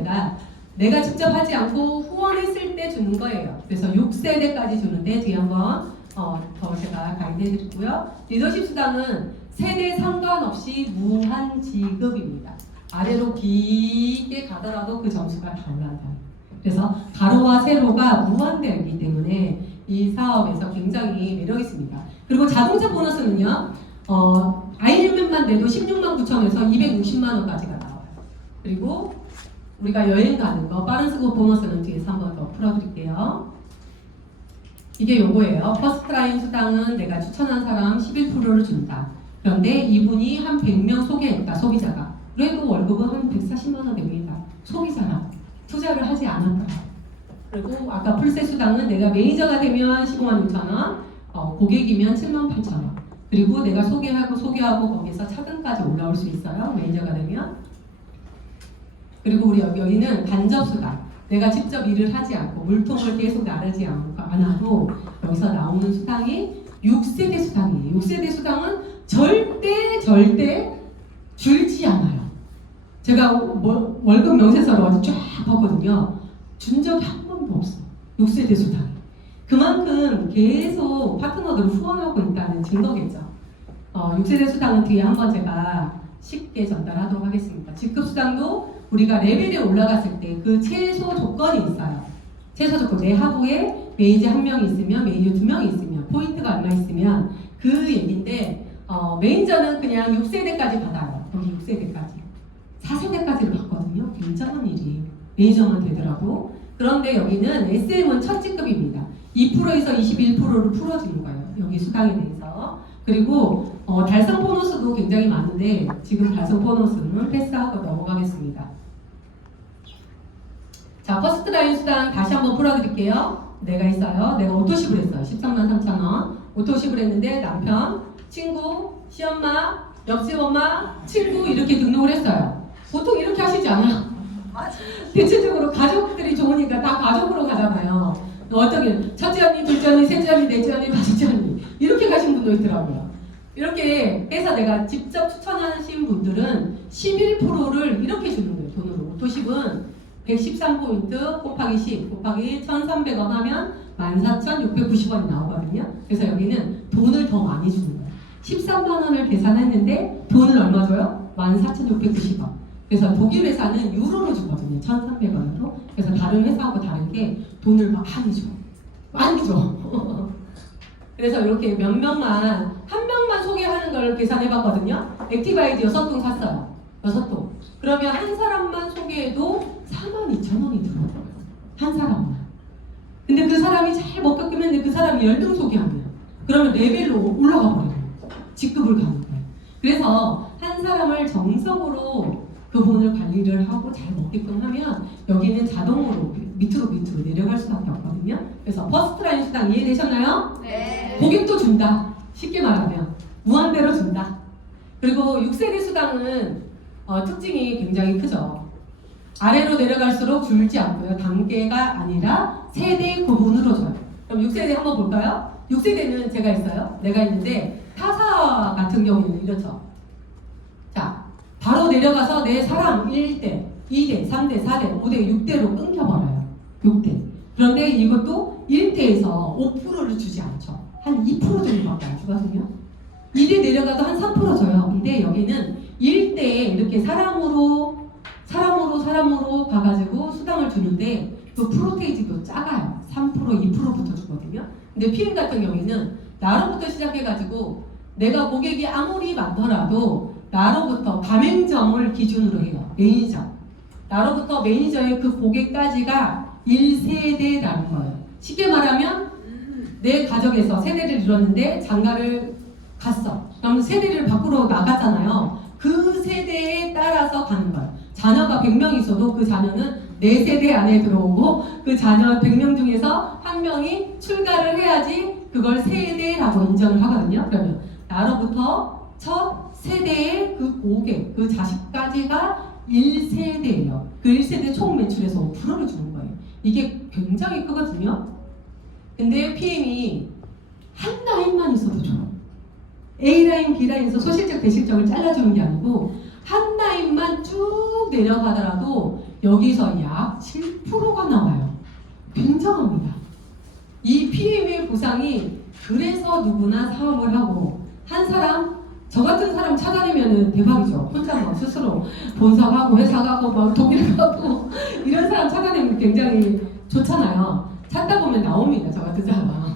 내가 직접 하지 않고 후원했을 때 주는 거예요. 그래서 6세대까지 주는데 뒤에 한번 더 제가 가이드해드리고요. 리더십 수당은 세대 상관없이 무한 지급입니다. 아래로 길게 가더라도 그 점수가 다 올라간다. 그래서 가로와 세로가 무한대이기 때문에 이 사업에서 굉장히 매력 있습니다. 그리고 자동차 보너스는요, 아이엠맨만 내도 16만 9천에서 260만 원까지가 나와요. 그리고 우리가 여행 가는 거 빠른 수급 보너스는 뒤에서 한 번 더 풀어드릴게요. 이게 요거예요. 퍼스트라인 수당은 내가 추천한 사람 11%를 준다. 그런데 이분이 한 100명 소개했다, 소비자가. 그래도 월급은 한 140만 원 됩니다. 소비자라. 투자를 하지 않았다. 그리고 아까 풀셋 수당은 내가 매니저가 되면 15만 6천 원, 고객이면 7만 8천 원. 그리고 내가 소개하고 거기서 차등까지 올라올 수 있어요. 매니저가 되면. 그리고 우리 여기는 간접 수당. 내가 직접 일을 하지 않고 물통을 계속 나르지 않아도 여기서 나오는 수당이 6세대 수당이에요. 6세대 수당은 절대 줄지 않아요. 제가 월급 명세서를 어디 쫙 봤거든요. 준 적이 한 번도 없어. 6세대 수당. 그만큼 계속 파트너들을 후원하고 있다는 증거겠죠. 6세대 수당은 뒤에 한번 제가 쉽게 전달하도록 하겠습니다. 직급수당도 우리가 레벨에 올라갔을 때 그 최소 조건이 있어요. 최소 조건, 내 하부에 매니저 1명이 있으면, 매니저 2명이 있으면, 포인트가 얼마 있으면 그 얘기인데 매니저는 그냥 6세대까지 받아요. 여기 6세대까지. 4세대까지를 받거든요. 굉장한 일이 매니저만 되더라고. 그런데 여기는 SM은 첫 직급입니다. 2%에서 21%를 풀어주는 거예요. 여기 수당에 대해서. 그리고 달성 보너스도 굉장히 많은데 지금 달성 보너스는 패스하고 넘어가겠습니다. 자, 퍼스트라인 수당 다시 한번 풀어드릴게요. 내가 있어요. 내가 오토십을 했어요. 13만 3천 원. 오토십을 했는데 남편, 친구, 시엄마, 옆집 엄마, 친구 이렇게 등록을 했어요. 보통 이렇게 하시지 않아요? 대체적으로 가족들이 좋으니까 다 가족으로 가잖아요. 어떻게 첫째 언니, 둘째 언니, 셋째 언니, 넷째 언니, 다섯째 언니 이렇게 가신 분도 있더라고요. 이렇게 해서 내가 직접 추천하신 분들은 11%를 이렇게 주는 거예요. 돈으로. 오토십은 113포인트 곱하기 10 곱하기 1,300원 하면 14,690원이 나오거든요. 그래서 여기는 돈을 더 많이 주는 거예요. 13만 원을 계산했는데 돈을 얼마 줘요? 14,690원. 그래서 독일 회사는 유로로 주거든요. 1,300원으로. 그래서 다른 회사하고 다른 게 돈을 많이 줘. 많이 줘. 그래서 이렇게 몇 명만, 한 명만 소개하는 걸 계산해봤거든요. 액티바이드 6통 샀어요. 6통. 그러면 한 사람만 소개해도 42,000원이 들어요. 한 사람만. 근데 그 사람이 잘 먹혔으면 그 사람이 10명 소개하면 그러면 레벨로 올라가 버려요. 직급을 가는 거예요. 그래서 한 사람을 정석으로 그분을 관리를 하고 잘 먹게끔 하면 여기는 자동으로 밑으로 내려갈 수밖에 없거든요. 그래서 퍼스트라인 수당 이해되셨나요? 네. 고객도 준다. 쉽게 말하면 무한대로 준다. 그리고 6세대 수당은 특징이 굉장히 크죠. 아래로 내려갈수록 줄지 않고요. 단계가 아니라 세대 구분으로 줘요. 그럼 6세대 한번 볼까요? 6세대는 제가 있어요. 내가 있는데 타사 같은 경우는 이렇죠. 자, 바로 내려가서 내 사랑 1대, 2대, 3대, 4대, 5대, 6대로 끊겨버려요. 6대. 그런데 이것도 1대에서 5%를 주지 않죠. 한 2% 정도밖에 안 주거든요. 2대 내려가도 한 3% 줘요. 근데 여기는 1대에 이렇게 사람으로 가가지고 수당을 주는데 그 프로테이지도 작아요. 3%, 2%부터 주거든요. 근데 PM 같은 경우에는 나로부터 시작해가지고 내가 고객이 아무리 많더라도 나로부터 가맹점을 기준으로 해요. 매니저. 나로부터 매니저의 그 고객까지가 1세대라는 거예요. 쉽게 말하면 내 가족에서 세대를 이뤘는데 장가를 갔어. 그럼 세대를 밖으로 나갔잖아요. 그 세대에 따라서 가는 거예요. 자녀가 100명 있어도 그 자녀는 내 세대 안에 들어오고 그 자녀 100명 중에서 한 명이 출가를 해야지 그걸 세대라고 인정을 하거든요. 그러면 나로부터 첫 세대의 그 고객, 그 자식까지가 1세대예요. 그 1세대 총 매출에서 5%를 주는 거예요. 이게 굉장히 크거든요. 근데 PM이 한 라인만 있어도 줘요. A라인, B라인에서 소실적, 대실적을 잘라주는 게 아니고 한 라인만 쭉 내려가더라도 여기서 약 7%가 나와요. 굉장합니다. 이 PM의 보상이 그래서 누구나 사업을 하고 한 사람, 저 같은 사람 찾아내면 대박이죠. 혼자 막 스스로 본사 가고 회사 가고 막 독일 가고 이런 사람 찾아내면 굉장히 좋잖아요. 찾다 보면 나옵니다. 저 같은 사람.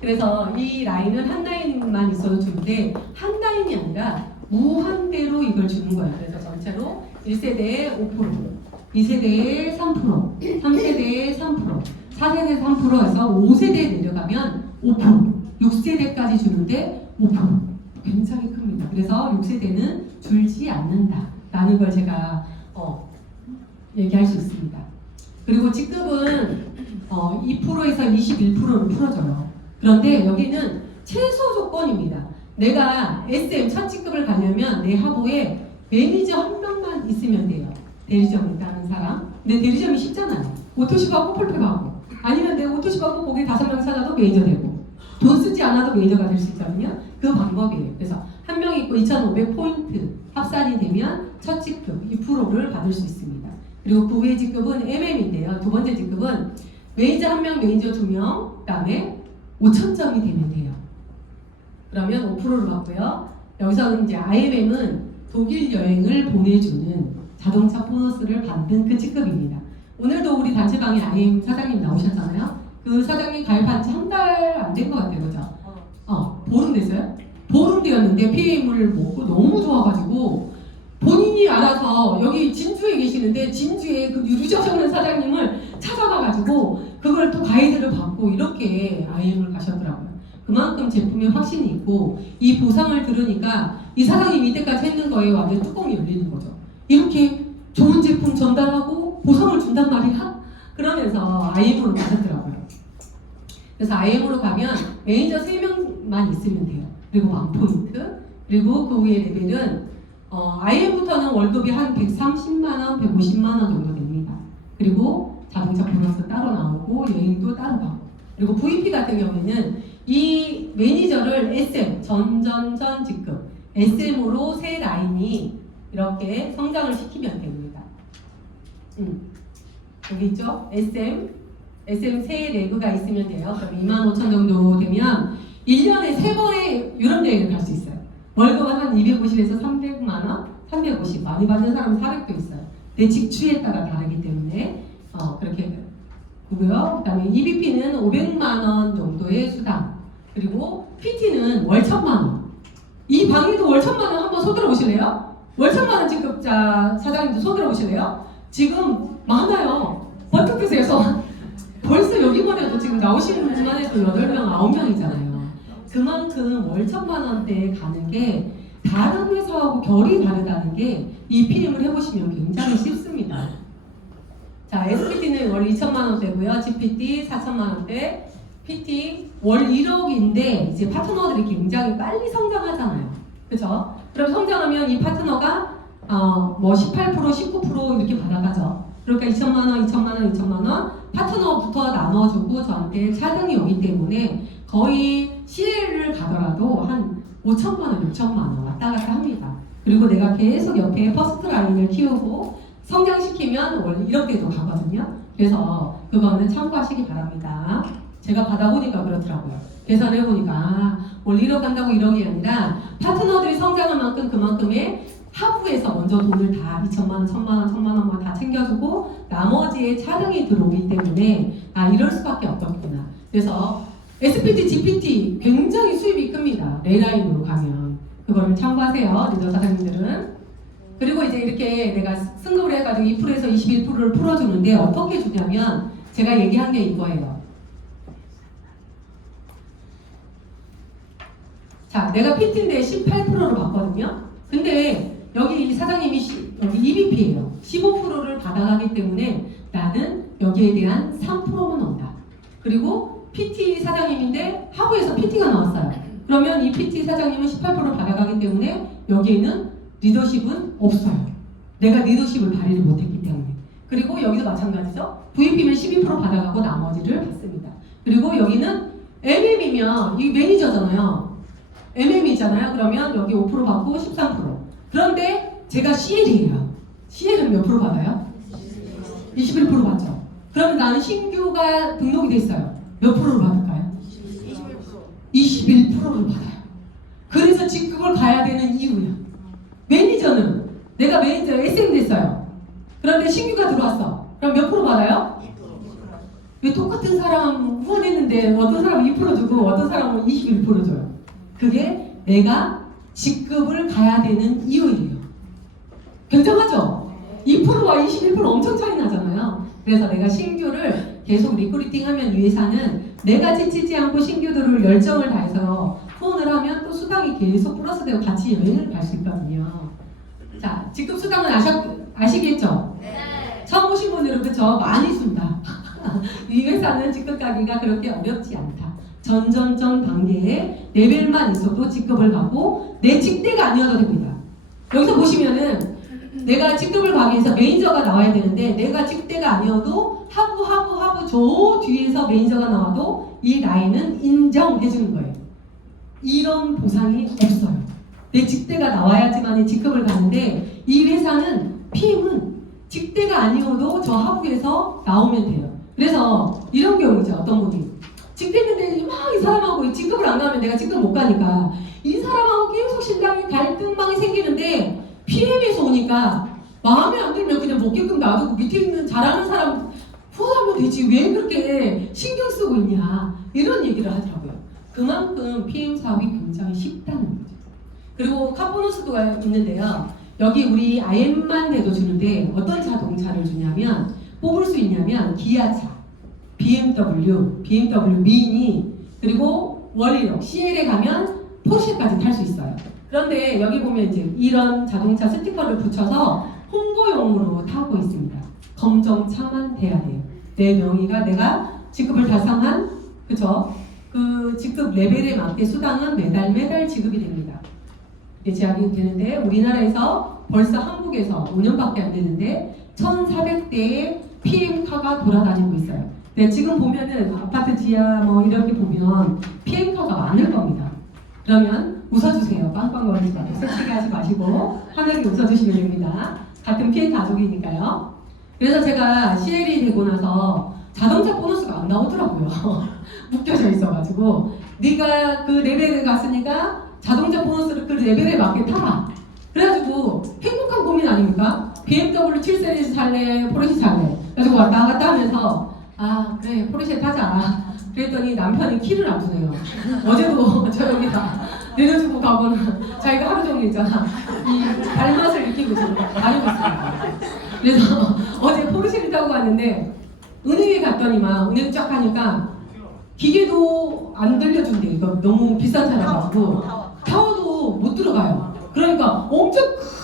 그래서 이 라인은 한 라인만 있어도 주는데 한 라인이 아니라 무한대로 이걸 주는 거예요. 그래서 전체로 1세대에 5%, 2세대에 3%, 3세대에 3%, 4세대 3%에서 5세대에 내려가면 5%, 6세대까지 주는데 5%. 굉장히 큽니다. 그래서 6세대는 줄지 않는다라는 걸 제가 얘기할 수 있습니다. 그리고 직급은 2%에서 21%로 풀어줘요. 그런데 여기는 최소 조건입니다. 내가 SM 첫 직급을 가려면 내 하부에 매니저 한 명만 있으면 돼요. 대리점 있다는 사람. 근데 대리점이 쉽잖아요. 오토시하고 폴팩하고 아니면 내가 오토시하고 고객 5명 찾아도 매니저 되고 돈 쓰지 않아도 매니저가 될 수 있거든요. 그 방법이에요. 그래서 한 명 있고 2,500포인트 합산이 되면 첫 직급 2%를 받을 수 있습니다. 그리고 그 후의 직급은 MM인데요. 두 번째 직급은 매니저 1명, 매니저 2명, 그 다음에 5,000점이 되면 돼요. 그러면 5%를 받고요. 여기서는 이제 IMM은 독일 여행을 보내주는 자동차 보너스를 받는 그 직급입니다. 오늘도 우리 단체방에 IM 사장님 나오셨잖아요. 그 사장님 가입한 지 한 달 안 된 것 같아요. 그죠? 보름 됐어요? 보름 되었는데 PM을 먹고 너무 좋아가지고 본인이 알아서 여기 진주에 계시는데 진주에 그 유주정는 사장님을 찾아가가지고 그걸 또 가이드를 받고 이렇게 IM을 가셨더라고요. 그만큼 제품에 확신이 있고 이 보상을 들으니까 이 사장님 이때까지 했는 거에 완전 뚜껑이 열리는 거죠. 이렇게 좋은 제품 전달하고 보상을 준단 말이야? 그러면서 IM으로 가셨더라고요. 그래서 IM으로 가면 매니저 3명만 있으면 돼요. 그리고 1포인트. 그리고 그 위에 레벨은 IM부터는 월급이 한 130만원, 150만원 정도 됩니다. 그리고 자동차 보너스 따로 나오고 여행도 따로 가고. 그리고 VP 같은 경우에는 이 매니저를 SM, 전전전 직급 SM으로 세 라인이 이렇게 성장을 시키면 됩니다. 여기 있죠? SM 세 레그가 있으면 돼요. 그럼 25,000 정도 되면 1년에 3번의 유럽 여행을 갈 수 있어요. 월급은 한 250에서 300만원, 350 많이 받는 사람은 400도 있어요. 내 직추에 따라 다르기 때문에 그렇게 되고요. 그 다음에 EBP는 500만원 정도의 수당, 그리고 PT는 월 1,000만원. 이 방에도 월 1,000만원 한번 손들어 보실래요? 월 1,000만원 직급자 사장님도 손들어 보실래요? 지금 많아요. 버터핏에서 벌써 여기만 해도 지금 나오시는 분만 해도 8명, 9명이잖아요. 그만큼 월 1,000만원대에 가는 게 다른 회사하고 결이 다르다는 게 이 PM을 해보시면 굉장히 쉽습니다. 자, SPT는 월 2,000만원대고요. GPT 4,000만원대, PT 월 1억인데 이제 파트너들이 굉장히 빨리 성장하잖아요. 그렇죠? 그럼 성장하면 이 파트너가 뭐 18%, 19% 이렇게 받아가죠. 그러니까 2천만 원, 2천만 원, 2천만 원 파트너부터 나눠주고 저한테 차등이 오기 때문에 거의 CL을 가더라도 한 5천만 원, 6천만 원 왔다 갔다 합니다. 그리고 내가 계속 옆에 퍼스트 라인을 키우고 성장시키면 원래 1억대도 가거든요. 그래서 그거는 참고하시기 바랍니다. 제가 받아보니까 그렇더라고요. 계산해보니까 원래 1억 간다고 1억이 아니라 파트너들이 성장한 만큼 그만큼의 하부에서 먼저 돈을 다 2천만 원, 1천만 원, 1천만 원만 다 챙겨주고 나머지에 차등이 들어오기 때문에 이럴 수밖에 없겠구나. 그래서 SPT, GPT 굉장히 수입이 큽니다. 레라인으로 가면 그거를 참고하세요. 리더 사장님들은. 그리고 이제 이렇게 내가 승급을 해가지고 2%에서 21%를 풀어주는데 어떻게 주냐면 제가 얘기한 게 이거예요. 자, 내가 PT인데 18%를 받거든요. 근데 여기 사장님이 여기 EBP예요. 15%를 받아가기 때문에 나는 여기에 대한 3%만 온다. 그리고 PT 사장님인데 하부에서 PT가 나왔어요. 그러면 이 PT 사장님은 18% 받아가기 때문에 여기에는 리더십은 없어요. 내가 리더십을 발휘를 못했기 때문에. 그리고 여기도 마찬가지죠. VP면 12% 받아가고 나머지를 받습니다. 그리고 여기는 MM이면 이 매니저잖아요. MM이잖아요. 그러면 여기 5% 받고 13%. 그런데 제가 CL이에요. CL은 몇 프로 받아요? 21% 받죠. 그러면 나는 신규가 등록이 됐어요. 몇 프로를 받을까요? 21%를 받아요. 그래서 직급을 가야 되는 이유야. 매니저는 내가 매니저 SM 됐어요. 그런데 신규가 들어왔어. 그럼 몇 프로 받아요? 왜 똑같은 사람 후원했는데 어떤 사람은 2% 주고 어떤 사람은 21% 줘요. 그게 내가 직급을 가야 되는 이유예요. 굉장하죠? 2%와 21% 엄청 차이 나잖아요. 그래서 내가 신규를 계속 리크루팅하면 이 회사는 내가 지치지 않고 신규들을 열정을 다해서 후원을 하면 또 수당이 계속 플러스되고 같이 여행을 갈 수 있거든요. 자, 직급 수당은 아시겠죠? 네. 처음 오신 분들은 그쵸? 많이 준다. 이 회사는 직급 가기가 그렇게 어렵지 않다. 전전전 단계에 레벨만 있어도 직급을 가고 내 직대가 아니어도 됩니다. 여기서 보시면은 내가 직급을 가기 위해서 매니저가 나와야 되는데 내가 직대가 아니어도 하부 저 뒤에서 매니저가 나와도 이 라인은 인정해 주는 거예요. 이런 보상이 없어요. 내 직대가 나와야지만 이 직급을 가는데 이 회사는 PM은 직대가 아니어도 저 하부에서 나오면 돼요. 그래서 이런 경우죠. 어떤 분이 직대인데 막 이 사람하고 직급을 안 가면 내가 직급 못 가니까 이 사람하고 계속 신당이 갈등방이 생기는데 PM에서 오니까 마음에 안 들면 그냥 먹게끔 놔두고 밑에 있는 잘하는 사람 후원하면 되지 왜 그렇게 신경 쓰고 있냐 이런 얘기를 하더라고요. 그만큼 PM 사업이 굉장히 쉽다는 거죠. 그리고 카보너스도 있는데요. 여기 우리 IM만 돼도 주는데 어떤 자동차를 주냐면 뽑을 수 있냐면 기아차, BMW 미니 그리고 월리록 CL에 가면 포르쉐까지 탈 수 있어요. 그런데 여기 보면 이제 이런 자동차 스티커를 붙여서 홍보용으로 타고 있습니다. 검정차만 돼야 돼요. 내 명의가 내가 직급을 달성한 그쵸? 그 직급 레벨에 맞게 수당은 매달 지급이 됩니다. 제약이 되는데 우리나라에서 벌써 한국에서 5년밖에 안 되는데 1,400대의 PM카가 돌아다니고 있어요. 네, 지금 보면은 아파트 지하 뭐 이렇게 보면 PM카가 많을 겁니다. 그러면 웃어주세요. 빵빵거리지 말고 섹시게 하지 마시고 환하게 웃어주시면 됩니다. 같은 PM 가족이니까요. 그래서 제가 CL이 되고 나서 자동차 보너스가 안 나오더라고요. 묶여져 있어가지고 네가 그 레벨에 갔으니까 자동차 보너스를 그 레벨에 맞게 타라. 그래가지고 행복한 고민 아닙니까? BMW 7시리즈 살래? 포르쉐 살래? 그래가지고 왔다 갔다 하면서 아 그래 포르쉐 타자. 그랬더니 남편이 키를 안 주네요. 어제도 저 여기다 내려주고 가고는 자기가 하루 종일 있잖아. 이 발맛을 느끼고 지금 다니고 있습니다. 그래서 어제 포르쉐를 타고 갔는데 은행에 갔더니만 은행 쫙 가니까 기계도 안 들려준대. 이거 너무 비싼 차라가지고 타워도 못 들어가요. 그러니까 엄청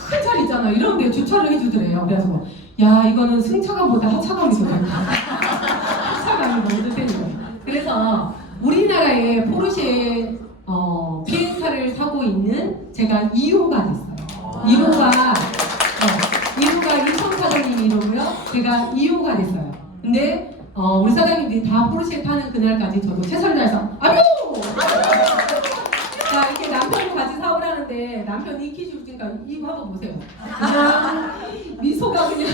큰 차리 있잖아. 이런 데 주차를 해주더래요. 그래서 야 이거는 승차감보다 하차감이 더 좋다. 하차감이 너무 좋대요. 그래서 우리나라에 포르쉐 PM카를 사고 있는 제가 2호가 됐어요. 2호가 제가 2호가 됐어요. 근데 우리 사장님들이 다 포르쉐 타는 그날까지 저도 최선을 다해서 아뇨! 자, 이렇게 남편과 같이 사업을 하는데 남편이 키 줄지니까 이거 한번 보세요. 그냥 미소가 그냥.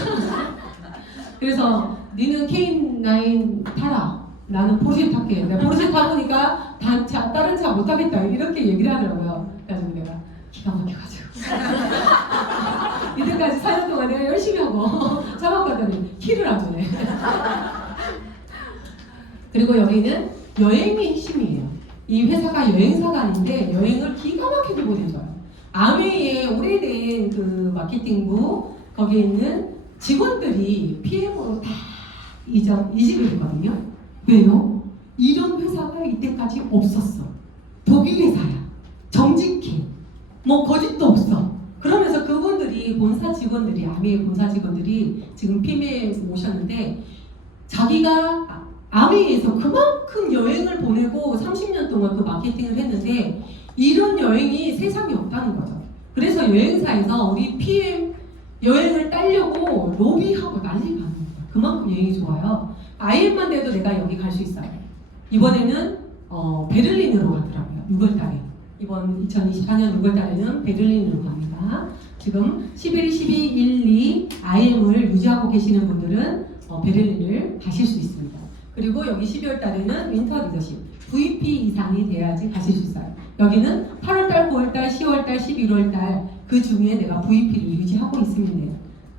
그래서 니는 K9 타라. 나는 포르쉐 탈게. 내가 포르쉐 타보니까 다른 차 못 타겠다. 이렇게 얘기를 하더라고요. 그래서 내가 기가 막혀가지고. 이때까지 4년 동안 내가 열심히 하고 잡았거든요. 키를 안 주네. 그리고 여기는 여행이 핵심이에요. 이 회사가 여행사가 아닌데 여행을 기가 막히게 보내줘요. 아웨이의 오래된 그 마케팅부 거기에 있는 직원들이 PM으로 다 이직을 했거든요. 왜요? 이런 회사가 이때까지 없었어. 독일 회사야. 정직해. 뭐 거짓도 없어. 그러면서 그분들이 본사 직원들이 아웨이 본사 직원들이 지금 PM에 오셨는데 자기가 아웨이에서 그만큼 여행을 보내고 30년 동안 그 마케팅을 했는데 이런 여행이 세상에 없다는 거죠. 그래서 여행사에서 우리 PM 여행을 따려고 로비하고 난리가 나는 거예요. 그만큼 여행이 좋아요. IM만 돼도 내가 여기 갈 수 있어요. 이번에는 베를린으로 가더라고요. 6월달에. 이번 2024년 6월달에는 베를린으로 갑니다. 지금 11, 12, 1, 2 IM을 유지하고 계시는 분들은 베를린을 가실 수 있습니다. 그리고 여기 12월달에는 윈터 리더십 VP 이상이 돼야지 가실 수 있어요. 여기는 8월달, 9월달, 10월달, 11월달 그 중에 내가 VP를 유지하고 있으면 돼요.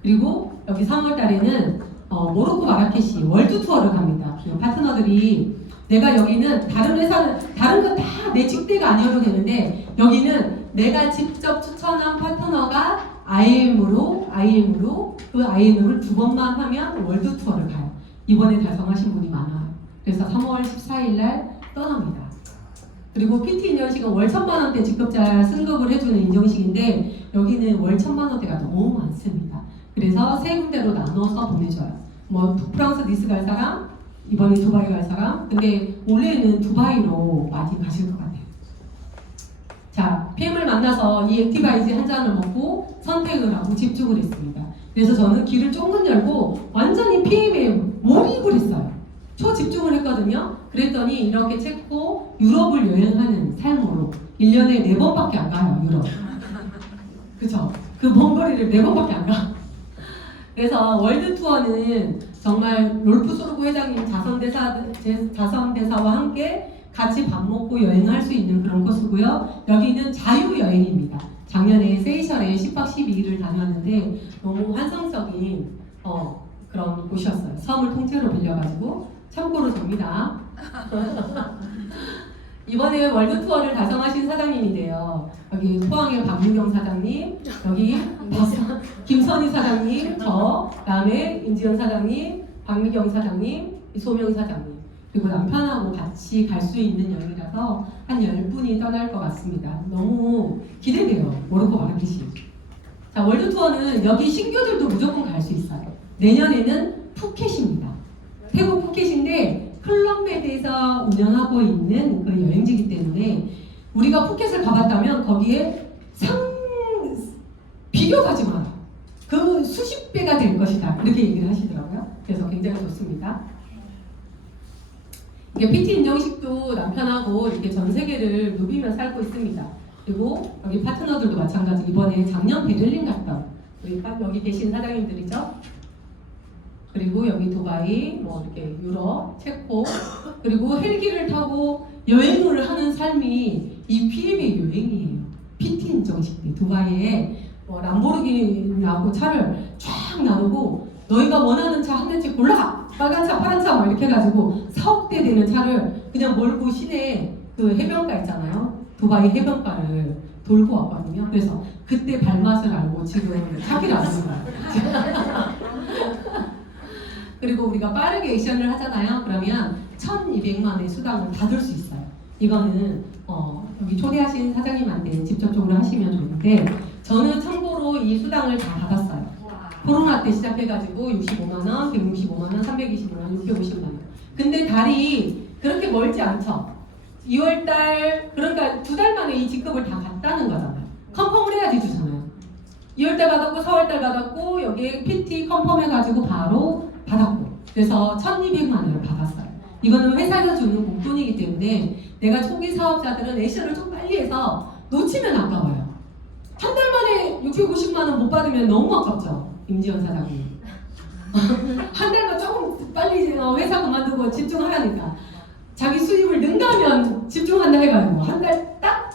그리고 여기 3월달에는 모로코 마라케시 월드 투어를 갑니다. 파트너들이 내가 여기는 다른 회사는 다른 거 다 내 직대가 아니어도 되는데 여기는 내가 직접 추천한 파트너가 IM으로 그 IM을 2번만 하면 월드 투어를 가요. 이번에 달성하신 분이 많아요. 그래서 3월 14일 날 떠납니다. 그리고 PT 인정식은 월 1,000만원대 직급자 승급을 해주는 인정식인데 여기는 월 1,000만원대가 너무 많습니다. 그래서 세 군데로 나눠서 보내줘요. 뭐 프랑스 니스 갈 사람, 이번에 두바이 갈 사람. 근데 올해는 두바이로 많이 가실 것 같아요. 자, PM을 만나서 이 액티바이즈 한 잔을 먹고 선택을 하고 집중을 했습니다. 그래서 저는 귀를 쫑긋 열고 완전히 PM에 몰입을 했어요. 초집중을 했거든요. 그랬더니 이렇게 체코 유럽을 여행하는 삶으로 1년에 4번밖에 안 가요. 유럽. 그쵸? 그 먼 거리를 4번밖에 안 가. 그래서 월드 투어는 정말 롤프 소르고 회장님 자선대사와 함께 같이 밥 먹고 여행할 수 있는 그런 코스고요. 여기는 자유여행입니다. 작년에 세이셜에 10박 12일을 다녀왔는데 너무 환상적인 그런 곳이었어요. 섬을 통째로 빌려가지고 참고로 접니다. 이번에 월드 투어를 달성하신 사장님인데요. 여기 포항의 박민경 사장님, 여기 김선희 사장님, 저, 그다음에 임지연 사장님, 박민경 사장님, 소명 사장님, 그리고 남편하고 같이 갈 수 있는 여행이라서 한 10분이 떠날 것 같습니다. 너무 기대돼요. 모로코 마라케시. 자, 월드 투어는 여기 신규들도 무조건 갈 수 있어요. 내년에는 푸켓입니다. 태국 푸켓인데 클럽메드에서 운영하고 있는 그 여행지이기 때문에 우리가 푸켓을 가봤다면 거기에 비교하지 마라. 그 수십 배가 될 것이다. 이렇게 얘기를 하시더라고요. 그래서 굉장히 좋습니다. 이게 PT 인정식도 남편하고 이렇게 전 세계를 누비며 살고 있습니다. 그리고 여기 파트너들도 마찬가지. 이번에 작년 베를린 갔던 우리 여기 계신 사장님들이죠. 그리고 여기 두바이, 뭐 이렇게 유럽, 체코, 그리고 헬기를 타고 여행을 하는 삶이 이 PM의 여행이에요. PT 인정식 때 두바이에 람보르기니하고 차를 쫙 나누고 너희가 원하는 차 한 대씩 골라! 빨간 차, 파란 차 막 이렇게 해가지고 4억 대 되는 차를 그냥 몰고 시내 그 해변가 있잖아요. 두바이 해변가를 돌고 왔거든요. 그래서 그때 발맛을 알고 지금 차기를 안 하는 거예요. 그리고 우리가 빠르게 액션을 하잖아요. 그러면 1,200만의 수당을 받을 수 있어요. 이거는 여기 초대하신 사장님한테 직접적으로 하시면 좋은데 저는 참고로 이 수당을 다 받았어요. 코로나 때 시작해가지고 65만원, 165만원, 320만원, 650만원. 근데 달이 그렇게 멀지 않죠. 2월달, 그러니까 2달 만에 이 직급을 다 갔다는 거잖아요. 컨펌을 해야지 주잖아요. 2월달 3월달 받았고 4월달 받았고 여기에 PT 컨펌 해가지고 바로 받았고 그래서 1,200만 원을 받았어요. 이거는 회사에서 주는 목돈이기 때문에 내가 초기 사업자들은 액션을 좀 빨리 해서 놓치면 아까워요. 한 달 만에 650만 원 못 받으면 너무 아깝죠. 임지연 사장님. 한 달만 조금 빨리 회사 그만두고 집중하라니까. 자기 수입을 는다면 집중한다 해가지고 한 달 딱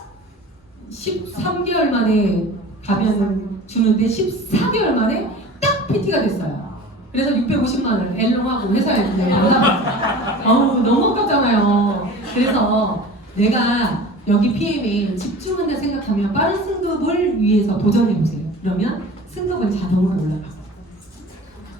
13개월 만에 가면 주는데 14개월 만에 딱 PT가 됐어요. 그래서 650만 원을 엘롱하고 회사에 그냥 날라갔어요. 어우 너무 아깝잖아요. 그래서 내가 여기 PM에 집중한다 생각하면 빠른 승급을 위해서 도전해보세요. 그러면 승급은 자동으로 올라가요.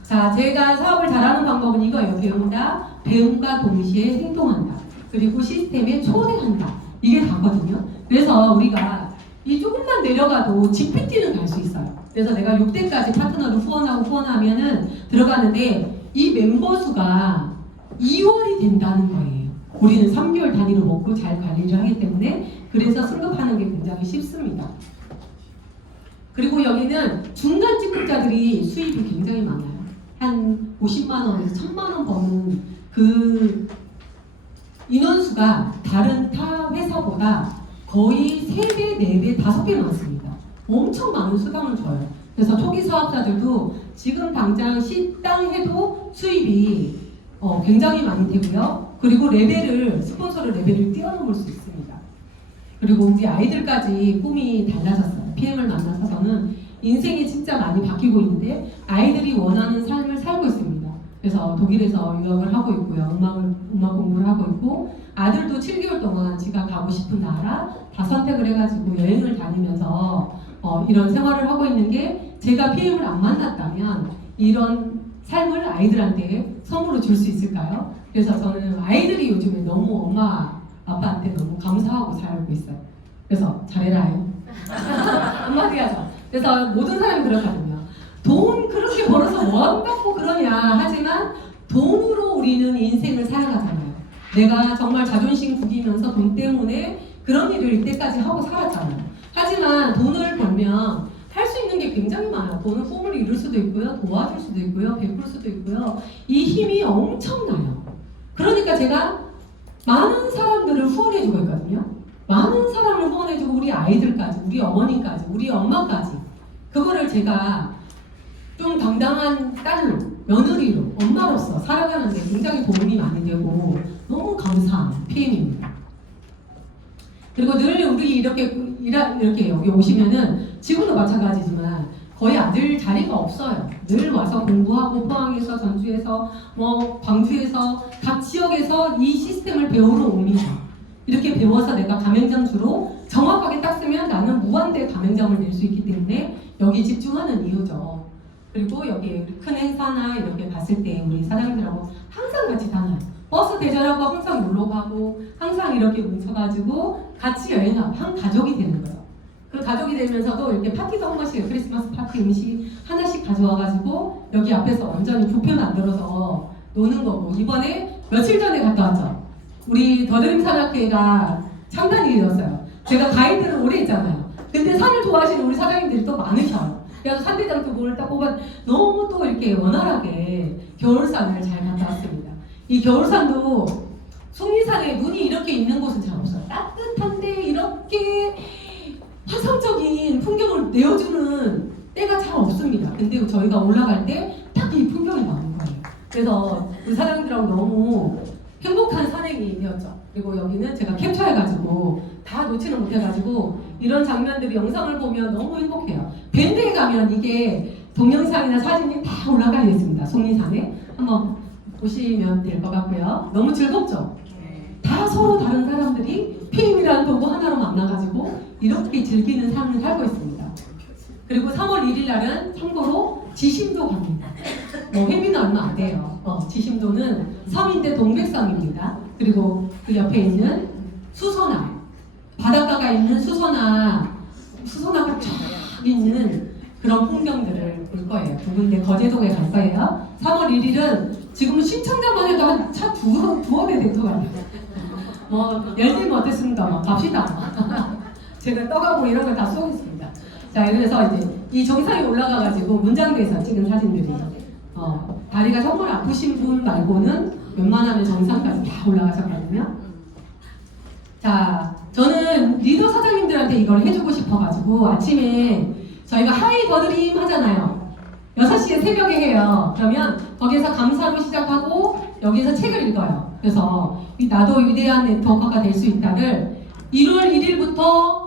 자, 제가 사업을 잘하는 방법은 이거예요. 배운다, 배움과 동시에 행동한다. 그리고 시스템에 초대한다. 이게 다거든요. 그래서 우리가 이 조금만 내려가도 GPT는 갈 수 있어요. 그래서 내가 6대까지 파트너를 후원하면은 들어가는데 이 멤버 수가 2월이 된다는 거예요. 우리는 3개월 단위로 먹고 잘 관리를 하기 때문에 그래서 승급하는 게 굉장히 쉽습니다. 그리고 여기는 중간 직급자들이 수입이 굉장히 많아요. 한 50만 원에서 1,000만 원 버는 그 인원수가 다른 타 회사보다 거의 3배, 4배, 5배 많습니다. 엄청 많은 수당을 줘요. 그래서 초기 사업자들도 지금 당장 식당 해도 수입이 굉장히 많이 되고요. 그리고 스폰서를 레벨을 뛰어넘을 수 있습니다. 그리고 우리 아이들까지 꿈이 달라졌어요. PM을 만나서는 인생이 진짜 많이 바뀌고 있는데 아이들이 원하는 삶을 살고 있습니다. 그래서 독일에서 유학을 하고 있고요. 음악 공부를 하고 있고 아들도 7개월 동안 지가 가고 싶은 나라 다 선택을 해가지고 여행을 다니면서 이런 생활을 하고 있는 게 제가 PM을 안 만났다면 이런 삶을 아이들한테 선물로 줄 수 있을까요? 그래서 저는 아이들이 요즘에 너무 엄마 아빠한테 너무 감사하고 살고 있어요. 그래서 잘해라요. 한마디 하죠. 그래서 모든 사람이 그렇거든요. 돈 그렇게 벌어서 뭐 한다고 그러냐 하지만 돈으로 우리는 인생을 살아가잖아요. 내가 정말 자존심 구기면서 돈 때문에 그런 일을 이때까지 하고 살았잖아요. 하지만 돈을 벌면 할 수 있는 게 굉장히 많아요. 돈은 꿈을 이룰 수도 있고요. 도와줄 수도 있고요. 베풀 수도 있고요. 이 힘이 엄청나요. 그러니까 제가 많은 사람들을 후원해주고 있거든요. 많은 사람을 후원해주고 우리 아이들까지, 우리 어머니까지, 우리 엄마까지 그거를 제가 좀 당당한 딸로, 며느리로, 엄마로서 살아가는데 굉장히 도움이 많이 되고 너무 감사한 PM입니다. 그리고 늘 우리 이렇게 여기 오시면은 지금도 마찬가지지만 거의 아들 자리가 없어요. 늘 와서 공부하고 포항에서, 전주에서, 광주에서 각 지역에서 이 시스템을 배우러 옵니다. 이렇게 배워서 내가 가맹점주로 정확하게 딱 쓰면 나는 무한대 가맹점을 낼 수 있기 때문에 여기 집중하는 이유죠. 그리고 여기 큰 행사나 이렇게 갔을 때 우리 사장님들하고 항상 같이 다녀요. 버스 대절하고 항상 놀러 가고 항상 이렇게 뭉쳐가지고 같이 여행하고 한 가족이 되는 거죠. 그 가족이 되면서도 이렇게 파티도 한 번씩 크리스마스 파티 음식 하나씩 가져와가지고 여기 앞에서 완전히 뷔페 만들어서 노는 거고 이번에 며칠 전에 갔다 왔죠. 우리 더드림 산악회가 창단일이었어요. 제가 가이드를 오래 했잖아요. 근데 산을 좋아하시는 우리 사장님들이 또 많으셔요. 그래서 산대장 두 분을 딱 뽑아 너무 또 이렇게 원활하게 겨울산을 잘 갔다 왔습니다. 이 겨울산도 속리산에 눈이 이렇게 있는 곳은 잘 없어요. 따뜻한데 이렇게 화성적인 풍경을 내어주는 때가 잘 없습니다. 근데 저희가 올라갈 때 딱 이 풍경이 나오는 거예요. 그래서 우리 사장님들하고 너무 행복한 산행이 되었죠. 그리고 여기는 제가 캡처해가지고 다 놓지는 못해가지고 이런 장면들이 영상을 보면 너무 행복해요. 밴드에 가면 이게 동영상이나 사진이 다 올라가 있습니다. 속리산에 한번 보시면 될 것 같고요. 너무 즐겁죠? 다 서로 다른 사람들이 PM이라는 도구 하나로 만나가지고 이렇게 즐기는 삶을 살고 있습니다. 그리고 3월 1일 날은 참고로 지심도 갑니다. 회비는 얼마 안 돼요. 지심도는 섬인데 동백섬입니다. 그리고 그 옆에 있는 수선화, 바닷가가 있는 수선화가 쫙 있는 그런 풍경들을 볼 거예요. 두 군데 거제도에 갈 거예요. 3월 1일은 지금 신청자만 해도 한 차 두어 대 될 것 같아요. 열심히 어땠습니까? 갑시다. 제가 떠가고 이런 걸 다 쏘겠습니다. 자, 그래서 이제 이 정상에 올라가가지고 문장대에서 찍은 사진들이 다리가 정말 아프신 분 말고는 웬만하면 정상까지 다 올라가셨거든요. 자, 저는 리더 사장님들한테 이걸 해주고 싶어가지고 아침에 저희가 하이 버드림 하잖아요. 6시에 새벽에 해요. 그러면 거기에서 감사로 시작하고 여기서 책을 읽어요. 그래서 나도 위대한 네트워커가 될 수 있다를 1월 1일부터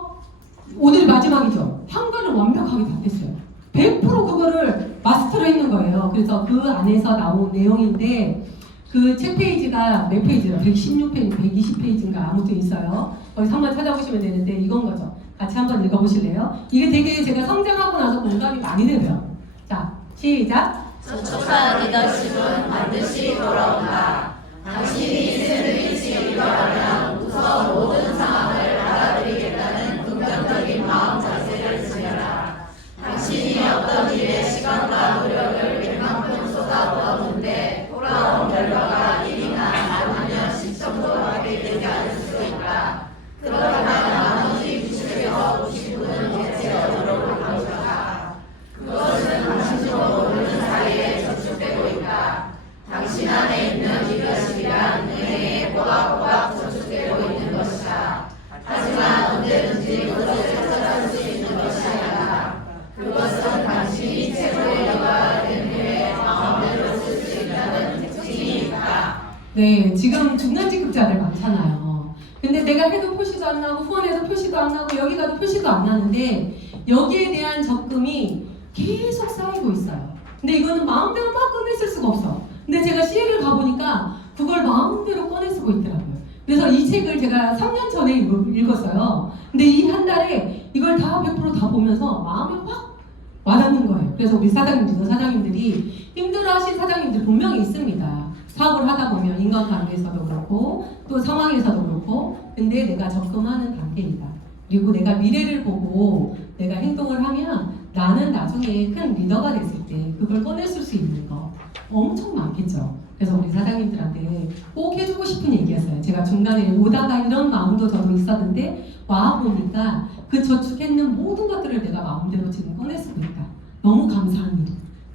오늘이 마지막이죠. 한글을 완벽하게 다 됐어요. 100% 그거를 마스터를 했는 거예요. 그래서 그 안에서 나온 내용인데 그 책 페이지가 몇 페이지예요? 116페이지, 120페이지인가 아무튼 있어요. 거기서 한번 찾아보시면 되는데 이건 거죠. 같이 한번 읽어보실래요? 이게 되게 제가 성장하고 나서 공감이 많이 되고요. 자, 시작! 촉촉한 리더십은 반드시 돌아온다. 당신이 샌드위치 리더라면 우선 모든 상황을 받아들이겠다는 긍정적인 마음 자세를 지녀라. 당신이 어떤 일에 시간과 노력을 웬만큼 쏟아부었는데 돌아온 결과가 1이나 아니면 10 정도밖에 되지 않을 수 있다. 그렇다면 나머지 90에서 90분은 대체 어디로 간 것인가? 그것은 당신도 모르는 사이에 저축되고 있다. 당신 안에 있는 리더십이란 은혜에 꼬박꼬박 저축되고 있는 것이다. 하지만 언제든지 그것을 찾아갈 수 있는 것이 아니다. 그것은 당신이 최고의 리더가 된 후에 마음대로 쓸 수 있다는 특징이 있다. 네, 지금 중간직급자들 많잖아요. 근데 내가 해도 표시도 안 나고 후원해도 표시도 안 나고 여기 가도 표시도 안 나는데 여기에 대한 적금이 계속 쌓이고 있어요. 근데 이거는 마음대로 막 꺼냈을 수가 없어. 근데 제가 CL을 가보니까 그걸 마음대로 꺼내 쓰고 있더라고요. 그래서 이 책을 제가 3년 전에 읽었어요. 근데 이 한 달에 이걸 다 100% 보면서 마음이 확 와닿는 거예요. 그래서 우리 사장님들이 힘들어하신 사장님들 분명히 있습니다. 사업을 하다 보면 인간관계에서도 그렇고 또 상황에서도 그렇고 근데 내가 접근하는 단계이다. 그리고 내가 미래를 보고 내가 행동을 하면 나는 나중에 큰 리더가 됐을 때 그걸 꺼냈을 수 있는 거 엄청 많겠죠. 그래서 우리 사장님들한테 꼭 해주고 싶은 얘기였어요. 제가 중간에 오다가 이런 마음도 저도 있었는데 와보니까 그 저축했는 모든 것들을 내가 마음대로 지금 꺼낼 수도 있다. 너무 감사한 일.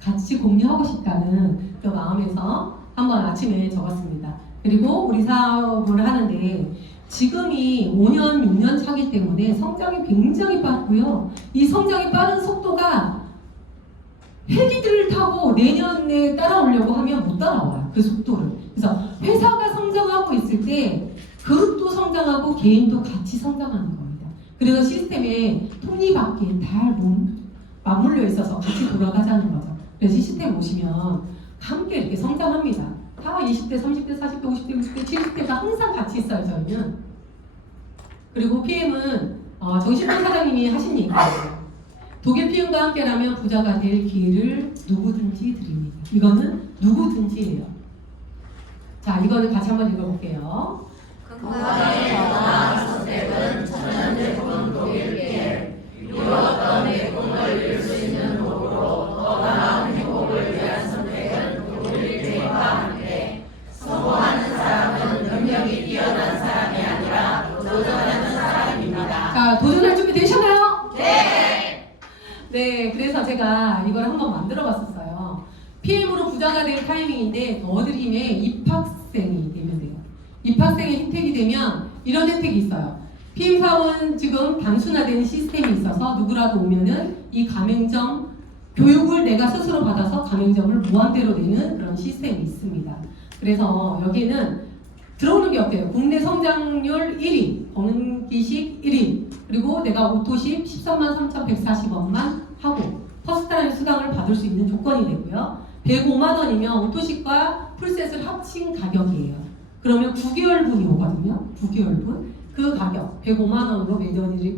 같이 공유하고 싶다는 그 마음에서 한번 아침에 적었습니다. 그리고 우리 사업을 하는데 지금이 5년, 6년 차기 때문에 성장이 굉장히 빠르고요. 이 성장이 빠른 속도가 헬기들을 타고 내년에 따라오려고 하면 못 따라와요. 그 속도를. 그래서 회사가 성장하고 있을 때 그룹도 성장하고 개인도 같이 성장하는 겁니다. 그래서 시스템에 톱니바퀴에 다 맞물려 있어서 같이 돌아가자는 거죠. 그래서 시스템 오시면 함께 이렇게 성장합니다. 다 20대, 30대, 40대, 50대, 60대, 70대가 항상 같이 있어요, 저희는. 그리고 PM은 정신병 사장님이 하신 얘기예요. 독일 PM과 함께라면 부자가 될 기회를 누구든지 드립니다. 이거는 누구든지예요. 자, 이거는 같이 한번 읽어볼게요. 건강의 변화 선택은 천연제품 독일 PM. 이루었던 내 꿈을 이룰 수 있는 도구로 더 나은 행복을 위한 선택은 독일 PM과 함께. 성공하는 사람은 능력이 뛰어난 사람이 아니라 도전하는 사람입니다. 자, 도전할 준비 되셨나요? 네! 네, 그래서 제가 이걸 한번 만들어 봤었어요. PM으로 부자가 될 타이밍인데 더드림에 입학생이 되면 돼요. 입학생의 혜택이 되면 이런 혜택이 있어요. PM 사업은 지금 단순화된 시스템이 있어서 누구라도 오면은 이 가맹점 교육을 내가 스스로 받아서 가맹점을 무한대로 내는 그런 시스템이 있습니다. 그래서 여기는 들어오는 게 어때요? 국내 성장률 1위, 검은기식 1위, 그리고 내가 오토십 133,140원만 하고 퍼스트라인 수당을 받을 수 있는 조건이 되고요. 105만 원이면 오토십과 풀셋을 합친 가격이에요. 그러면 9개월분이 오거든요. 9개월분. 그 가격 105만 원으로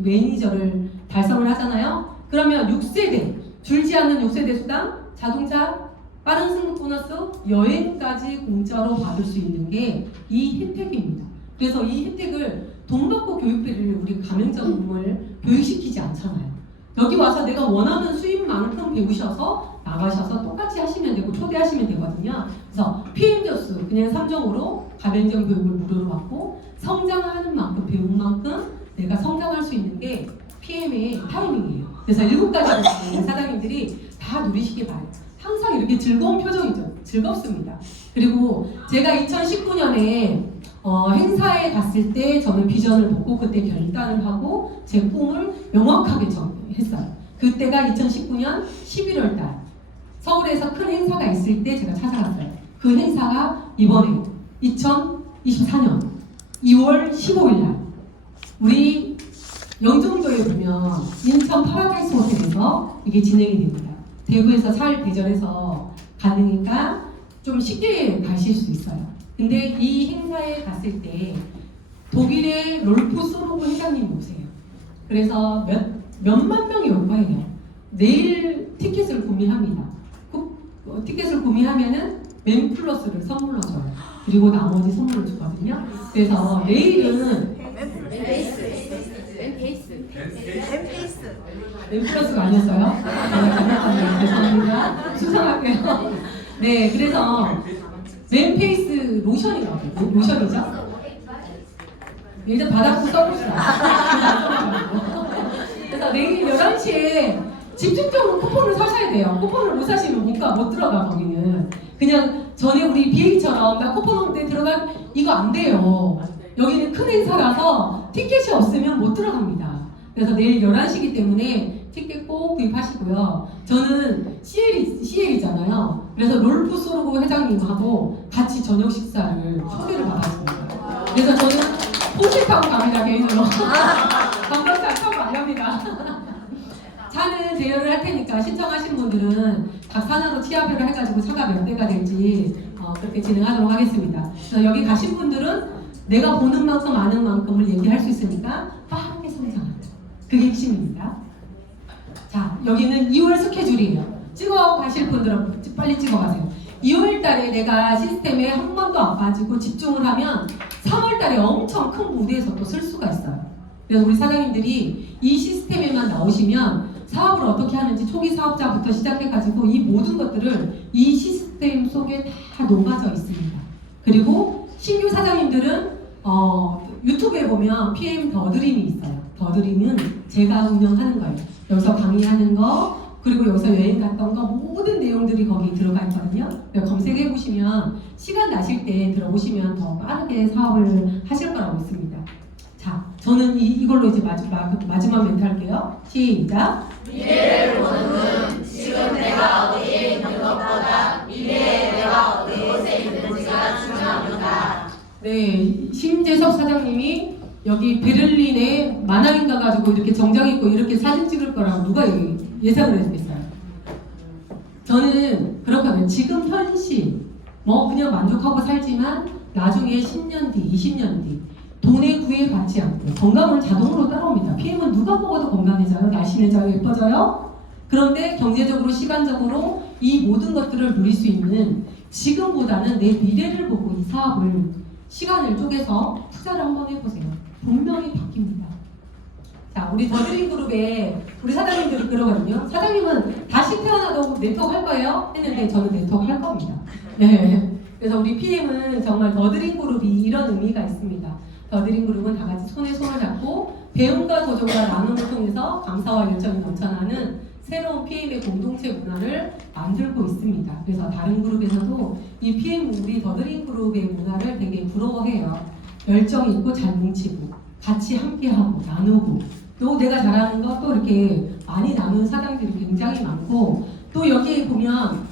매니저를 달성을 하잖아요. 그러면 6세대, 줄지 않는 6세대 수당, 자동차, 빠른 승급 보너스, 여행까지 공짜로 받을 수 있는 게 이 혜택입니다. 그래서 이 혜택을 돈 받고 교육비를 우리 가맹점을 교육시키지 않잖아요. 여기 와서 내가 원하는 수입만큼 배우셔서 나가셔서 똑같이 하시면 되고 초대하시면 되거든요. 그래서 PM교수 그냥 3종으로 가맹점 교육을 무료로 받고 성장하는 만큼 배운 만큼 내가 성장할 수 있는 게 PM의 타이밍이에요. 그래서 7가지 사장님들이 다 누리시길 바래요. 항상 이렇게 즐거운 표정이죠. 즐겁습니다. 그리고 제가 2019년에 행사에 갔을 때 저는 비전을 보고 그때 결단을 하고 제 꿈을 명확하게 정했어요. 그때가 2019년 11월 달 서울에서 큰 행사가 있을 때 제가 찾아갔어요. 그 행사가 이번에 2024년 2월 15일 날 우리 영종도에 보면 인천 파라다이스 호텔에서 이게 진행이 됩니다. 대구에서 잘 대절해서 가능니까 좀 쉽게 가실 수 있어요. 근데 이 행사에 갔을 때 독일의 롤프 소로브 회장님이 오세요. 그래서 몇만 명이 올 거예요. 내일 티켓을 구매합니다. 티켓을 구매하면은 맨플러스를 선물로 줘요. 그리고 나머지 선물을 주거든요. 그래서 내일은 맨플러스가 아니었어요? 죄송합니다. 수상할게요. 네, 그래서 맨페이스 로션이라고 로션이죠? 일단 받아보고 써봅시다. 그래서 내일 11시에 집중적으로 쿠폰을 사셔야 돼요. 쿠폰을 못 사시면 못 들어가 거기는. 그냥 전에 우리 BA처럼 나 쿠폰 올 때 들어갈 이거 안 돼요. 여기는 큰 행사라서 티켓이 없으면 못 들어갑니다. 그래서 내일 11시이기 때문에 티켓 꼭 구입하시고요. 저는 CL이잖아요. 그래서 롤프 소르고 회장님하고 같이 저녁 식사를 초대를 받았습니다. 그래서 저는 포식하고 갑니다, 개인으로. 감독차 타고 안 갑니다. 차는 대여를 할 테니까 신청하신 분들은 각 산하로 취합을 해가지고 차가 몇 대가 될지 그렇게 진행하도록 하겠습니다. 그래서 여기 가신 분들은 내가 보는 만큼 아는 만큼을 얘기할 수 있으니까 빠르게 성장한다. 그게 핵심입니다. 자, 여기는 2월 스케줄이에요. 찍어 가실 분들은 빨리 찍어 가세요. 2월 달에 내가 시스템에 한 번도 안 빠지고 집중을 하면 3월 달에 엄청 큰 무대에서 또 쓸 수가 있어요. 그래서 우리 사장님들이 이 시스템에만 나오시면 사업을 어떻게 하는지 초기 사업자부터 시작해가지고 이 모든 것들을 이 시스템 속에 다 녹아져 있습니다. 그리고 신규 사장님들은 유튜브에 보면 PM 더드림이 있어요. 더드림은 제가 운영하는 거예요. 여기서 강의하는 거, 그리고 여기서 여행 갔던 거 모든 내용들이 거기 들어가 있거든요. 검색해 보시면 시간 나실 때 들어보시면 더 빠르게 사업을 하실 거라고 있습니다. 자, 저는 이걸로 이제 마지막 멘트 할게요. 시작. 미래를 보는 분, 지금 내가 어디에 있는 것보다 미래에 내가 어느 곳에 있는지가 중요합니다. 네, 심재석 사장님이 여기 베를린에 만화인 가가지고 이렇게 정장 입고 이렇게 사진 찍을 거라고 누가 예상을 했겠어요? 저는 그렇거든요. 지금 현실 그냥 만족하고 살지만 나중에 10년 뒤, 20년 뒤 돈에 구애받지 않고 건강은 자동으로 따라옵니다. PM은 누가 먹어도 건강해져요. 날씬해져요. 예뻐져요. 그런데 경제적으로 시간적으로 이 모든 것들을 누릴 수 있는 지금보다는 내 미래를 보고 이 사업을 시간을 쪼개서 투자를 한번 해보세요. 분명히 바뀝니다. 자, 우리 더드림 그룹에 우리 사장님들이 그러거든요. 사장님은 다시 태어나도 네트워크 할 거예요? 했는데 저는 네트워크 할 겁니다. 네. 그래서 우리 PM은 정말 더드림 그룹이 이런 의미가 있습니다. 더드림 그룹은 다 같이 손에 손을 잡고 배움과 도전과 나눔을 통해서 감사와 열정이 넘쳐나는 새로운 PM의 공동체 문화를 만들고 있습니다. 그래서 다른 그룹에서도 이 PM 우리 더드림 그룹의 문화를 되게 부러워해요. 열정 있고 잘 뭉치고 같이 함께하고 나누고 또 내가 잘하는 거 또 이렇게 많이 나누는 사장들이 굉장히 많고 또 여기에 보면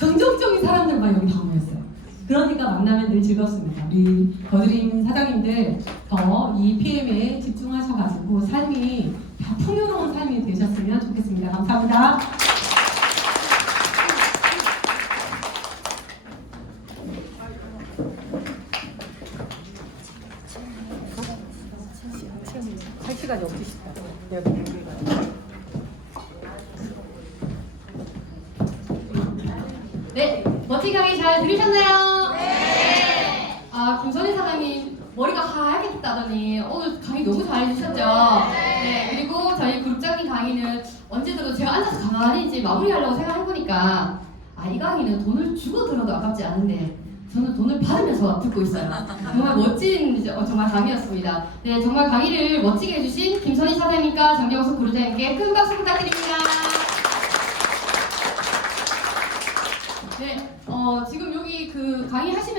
긍정적인 사람들만 여기 다 모였어요. 그러니까 만나면 늘 즐겁습니다. 우리 더드림 사장님들 더 이 PM에 집중하셔가지고 삶이 다 풍요로운 삶이 되셨으면 좋겠습니다. 감사합니다. 할 시간이 없으시다. 네, 멋진 강의 잘 들으셨나요? 네. 김선희 사장님 머리가 하얗겠다더니 오늘 강의 너무 잘해주셨죠? 네. 그리고 저희 그룹장님 강의는 언제 들어도 제가 앉아서 가만히 이제 마무리하려고 생각해보니까 이 강의는 돈을 주고 들어도 아깝지 않은데 저는 돈을 받으면서 듣고 있어요. 정말 멋진 정말 강의였습니다. 네, 정말 강의를 멋지게 해주신 김선희 사장님. 안녕하십니까. 정경수 구루자님께 큰 박수 부탁드립니다. 네, 지금 여기 그 강의하시는